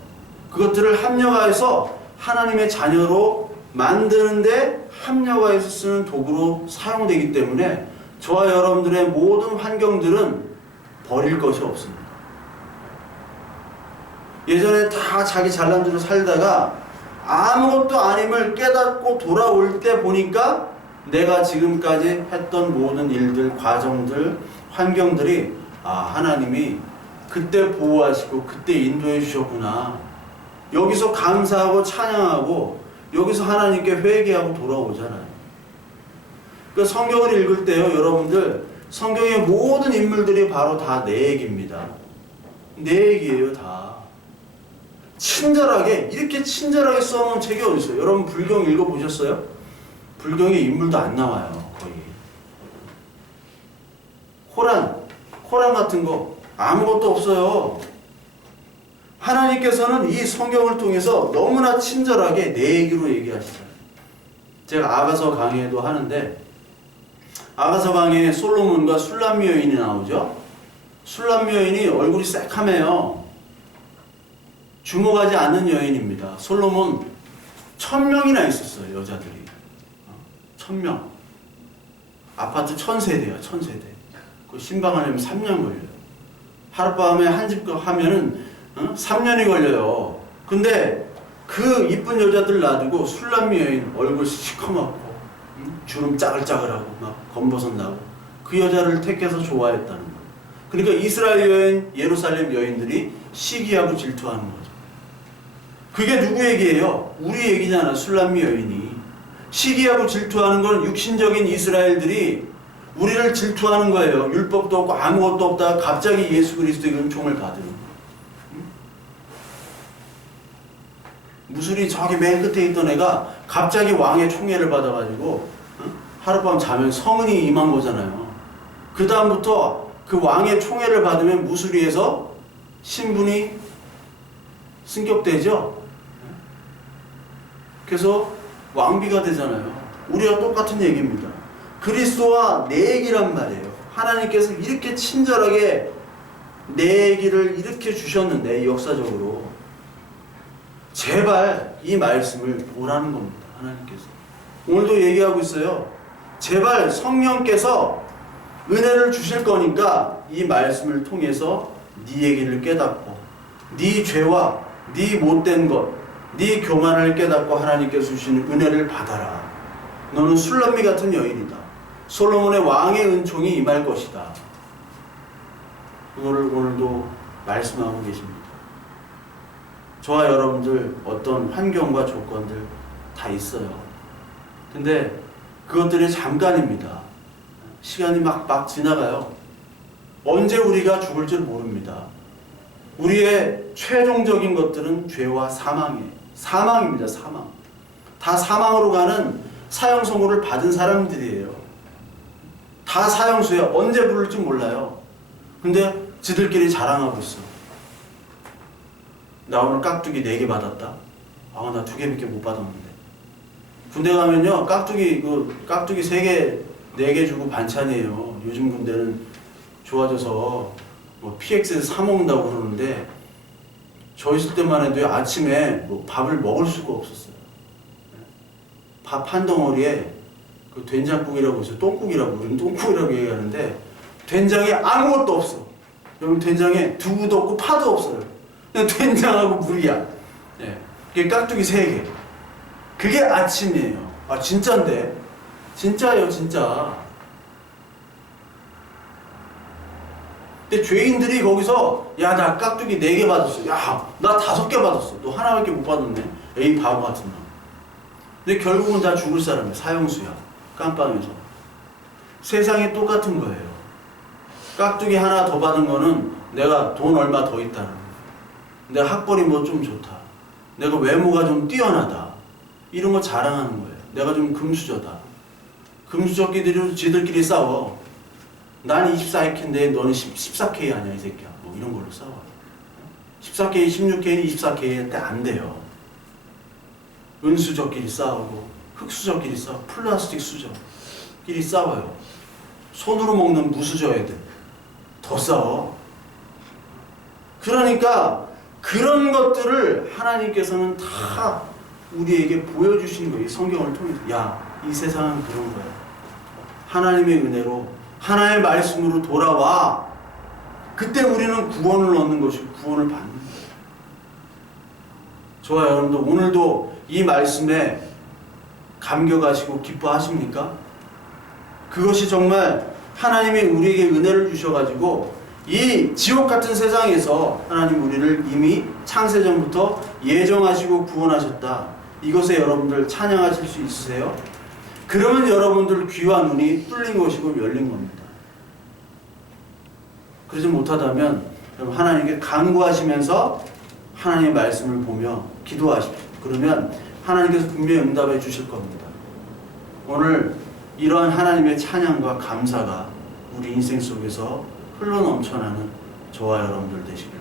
그것들을 합력하여서 하나님의 자녀로 만드는데 합력하여서 쓰는 도구로 사용되기 때문에 저와 여러분들의 모든 환경들은 버릴 것이 없습니다. 예전에 다 자기 잘난 대로 살다가 아무것도 아님을 깨닫고 돌아올 때 보니까 내가 지금까지 했던 모든 일들, 과정들, 환경들이 하나님이 그때 보호하시고 그때 인도해 주셨구나. 여기서 감사하고 찬양하고 여기서 하나님께 회개하고 돌아오잖아요. 그 성경을 읽을 때요, 여러분들 성경의 모든 인물들이 바로 다 내 얘기입니다. 내 얘기예요, 다. 친절하게 이렇게 친절하게 써놓은 책이 어디 있어요? 여러분 불경 읽어보셨어요? 불경에 인물도 안 나와요, 거의. 코란 같은 거 아무것도 없어요. 하나님께서는 이 성경을 통해서 너무나 친절하게 내 얘기로 얘기하시잖아요. 제가 아가서 강의도 하는데 아가서 강의에 솔로몬과 술람미 여인이 나오죠. 술람미 여인이 얼굴이 새카매요. 주목하지 않는 여인입니다. 솔로몬 1000명이나 있었어요, 여자들이. 1000명. 아파트 1000세대야, 1000세대. 그 신방하려면 3년 걸려요. 하룻밤에 한 집 하면은 3년이 걸려요. 근데 그 이쁜 여자들 놔두고 술람미 여인 얼굴 시커멓고 주름 짜글짜글하고 막 검버섯 나고 그 여자를 택해서 좋아했다는 거예요. 그러니까 이스라엘 여인, 예루살렘 여인들이 시기하고 질투하는 거죠. 그게 누구 얘기예요? 우리 얘기잖아. 술람미 여인이. 시기하고 질투하는 건 육신적인 이스라엘들이 우리를 질투하는 거예요. 율법도 없고 아무것도 없다가 갑자기 예수 그리스도의 은총을 받은. 무술이 저기 맨 끝에 있던 애가 갑자기 왕의 총애를 받아가지고 하룻밤 자면 성은이 임한 거잖아요. 그 다음부터 그 왕의 총애를 받으면 무술이에서 신분이 승격되죠. 그래서 왕비가 되잖아요. 우리와 똑같은 얘기입니다. 그리스도와 내 얘기란 말이에요. 하나님께서 이렇게 친절하게 내 얘기를 이렇게 주셨는데 역사적으로 제발 이 말씀을 보라는 겁니다. 하나님께서 오늘도 얘기하고 있어요. 제발 성령께서 은혜를 주실 거니까 이 말씀을 통해서 네 얘기를 깨닫고 네 죄와 네 못된 것, 네 교만을 깨닫고 하나님께서 주시는 은혜를 받아라. 너는 술람미 같은 여인이다. 솔로몬의 왕의 은총이 임할 것이다. 그거를 오늘도 말씀하고 계십니다. 저와 여러분들 어떤 환경과 조건들 다 있어요. 근데 그것들이 잠깐입니다. 시간이 막 지나가요. 언제 우리가 죽을 줄 모릅니다. 우리의 최종적인 것들은 죄와 사망이에요. 사망입니다. 사망. 다 사망으로 가는 사형 선고를 받은 사람들이에요. 다 사형수야. 언제 부를지 몰라요. 근데 지들끼리 자랑하고 있어. 나 오늘 깍두기 4개 받았다. 아, 나 2개밖에 못 받았는데. 군대 가면요, 깍두기 3개, 4개 주고 반찬이에요. 요즘 군대는 좋아져서 뭐 PX에서 사 먹는다고 그러는데, 저 있을 때만 해도 아침에 뭐 밥을 먹을 수가 없었어요. 밥 한 덩어리에 그 된장국이라고 해서 똥국이라고, 우리는 똥국이라고 얘기하는데, 된장에 아무것도 없어. 여러분, 된장에 두부도 없고 파도 없어요. 그냥 된장하고 물이야. 예. 그게 깍두기 3개. 그게 아침이에요. 아, 진짜인데? 진짜예요, 진짜. 근데 죄인들이 거기서, 야, 나 깍두기 4개 받았어. 야, 나 5개 받았어. 너 하나밖에 못 받았네. 에이, 바보 같은 놈. 근데 결국은 다 죽을 사람이야. 사형수야. 깜빵에서. 세상이 똑같은 거예요. 깍두기 하나 더 받은 거는 내가 돈 얼마 더 있다는 거예요. 내가 학벌이 뭐 좀 좋다. 내가 외모가 좀 뛰어나다. 이런 거 자랑하는 거예요. 내가 좀 금수저다. 금수저끼리 지들끼리 싸워. 난 24K인데 너는 14K 아니야, 이 새끼야. 뭐 이런 걸로 싸워. 14K, 16K, 24K한테 안 돼요. 은수저끼리 싸우고, 흑수저끼리 싸우고, 플라스틱 수저끼리 싸워요. 손으로 먹는 무수저 애들. 더 싸워. 그러니까 그런 것들을 하나님께서는 다 우리에게 보여주신 거예요. 성경을 통해서. 야, 이 세상은 그런 거야. 하나님의 은혜로, 하나님의 말씀으로 돌아와. 그때 우리는 구원을 얻는 것이고 구원을 받는 거예요. 저와 여러분도 오늘도 이 말씀에 감격하시고 기뻐하십니까? 그것이 정말 하나님이 우리에게 은혜를 주셔가지고 이 지옥 같은 세상에서 하나님 우리를 이미 창세전부터 예정하시고 구원하셨다. 이것에 여러분들 찬양하실 수 있으세요? 그러면 여러분들 귀와 눈이 뚫린 것이고 열린 겁니다. 그러지 못하다면 하나님께 간구하시면서 하나님의 말씀을 보며 기도하십시오. 그러면 하나님께서 분명히 응답해 주실 겁니다. 오늘 이러한 하나님의 찬양과 감사가 우리 인생 속에서 흘러넘쳐나는 저와 여러분들 되시길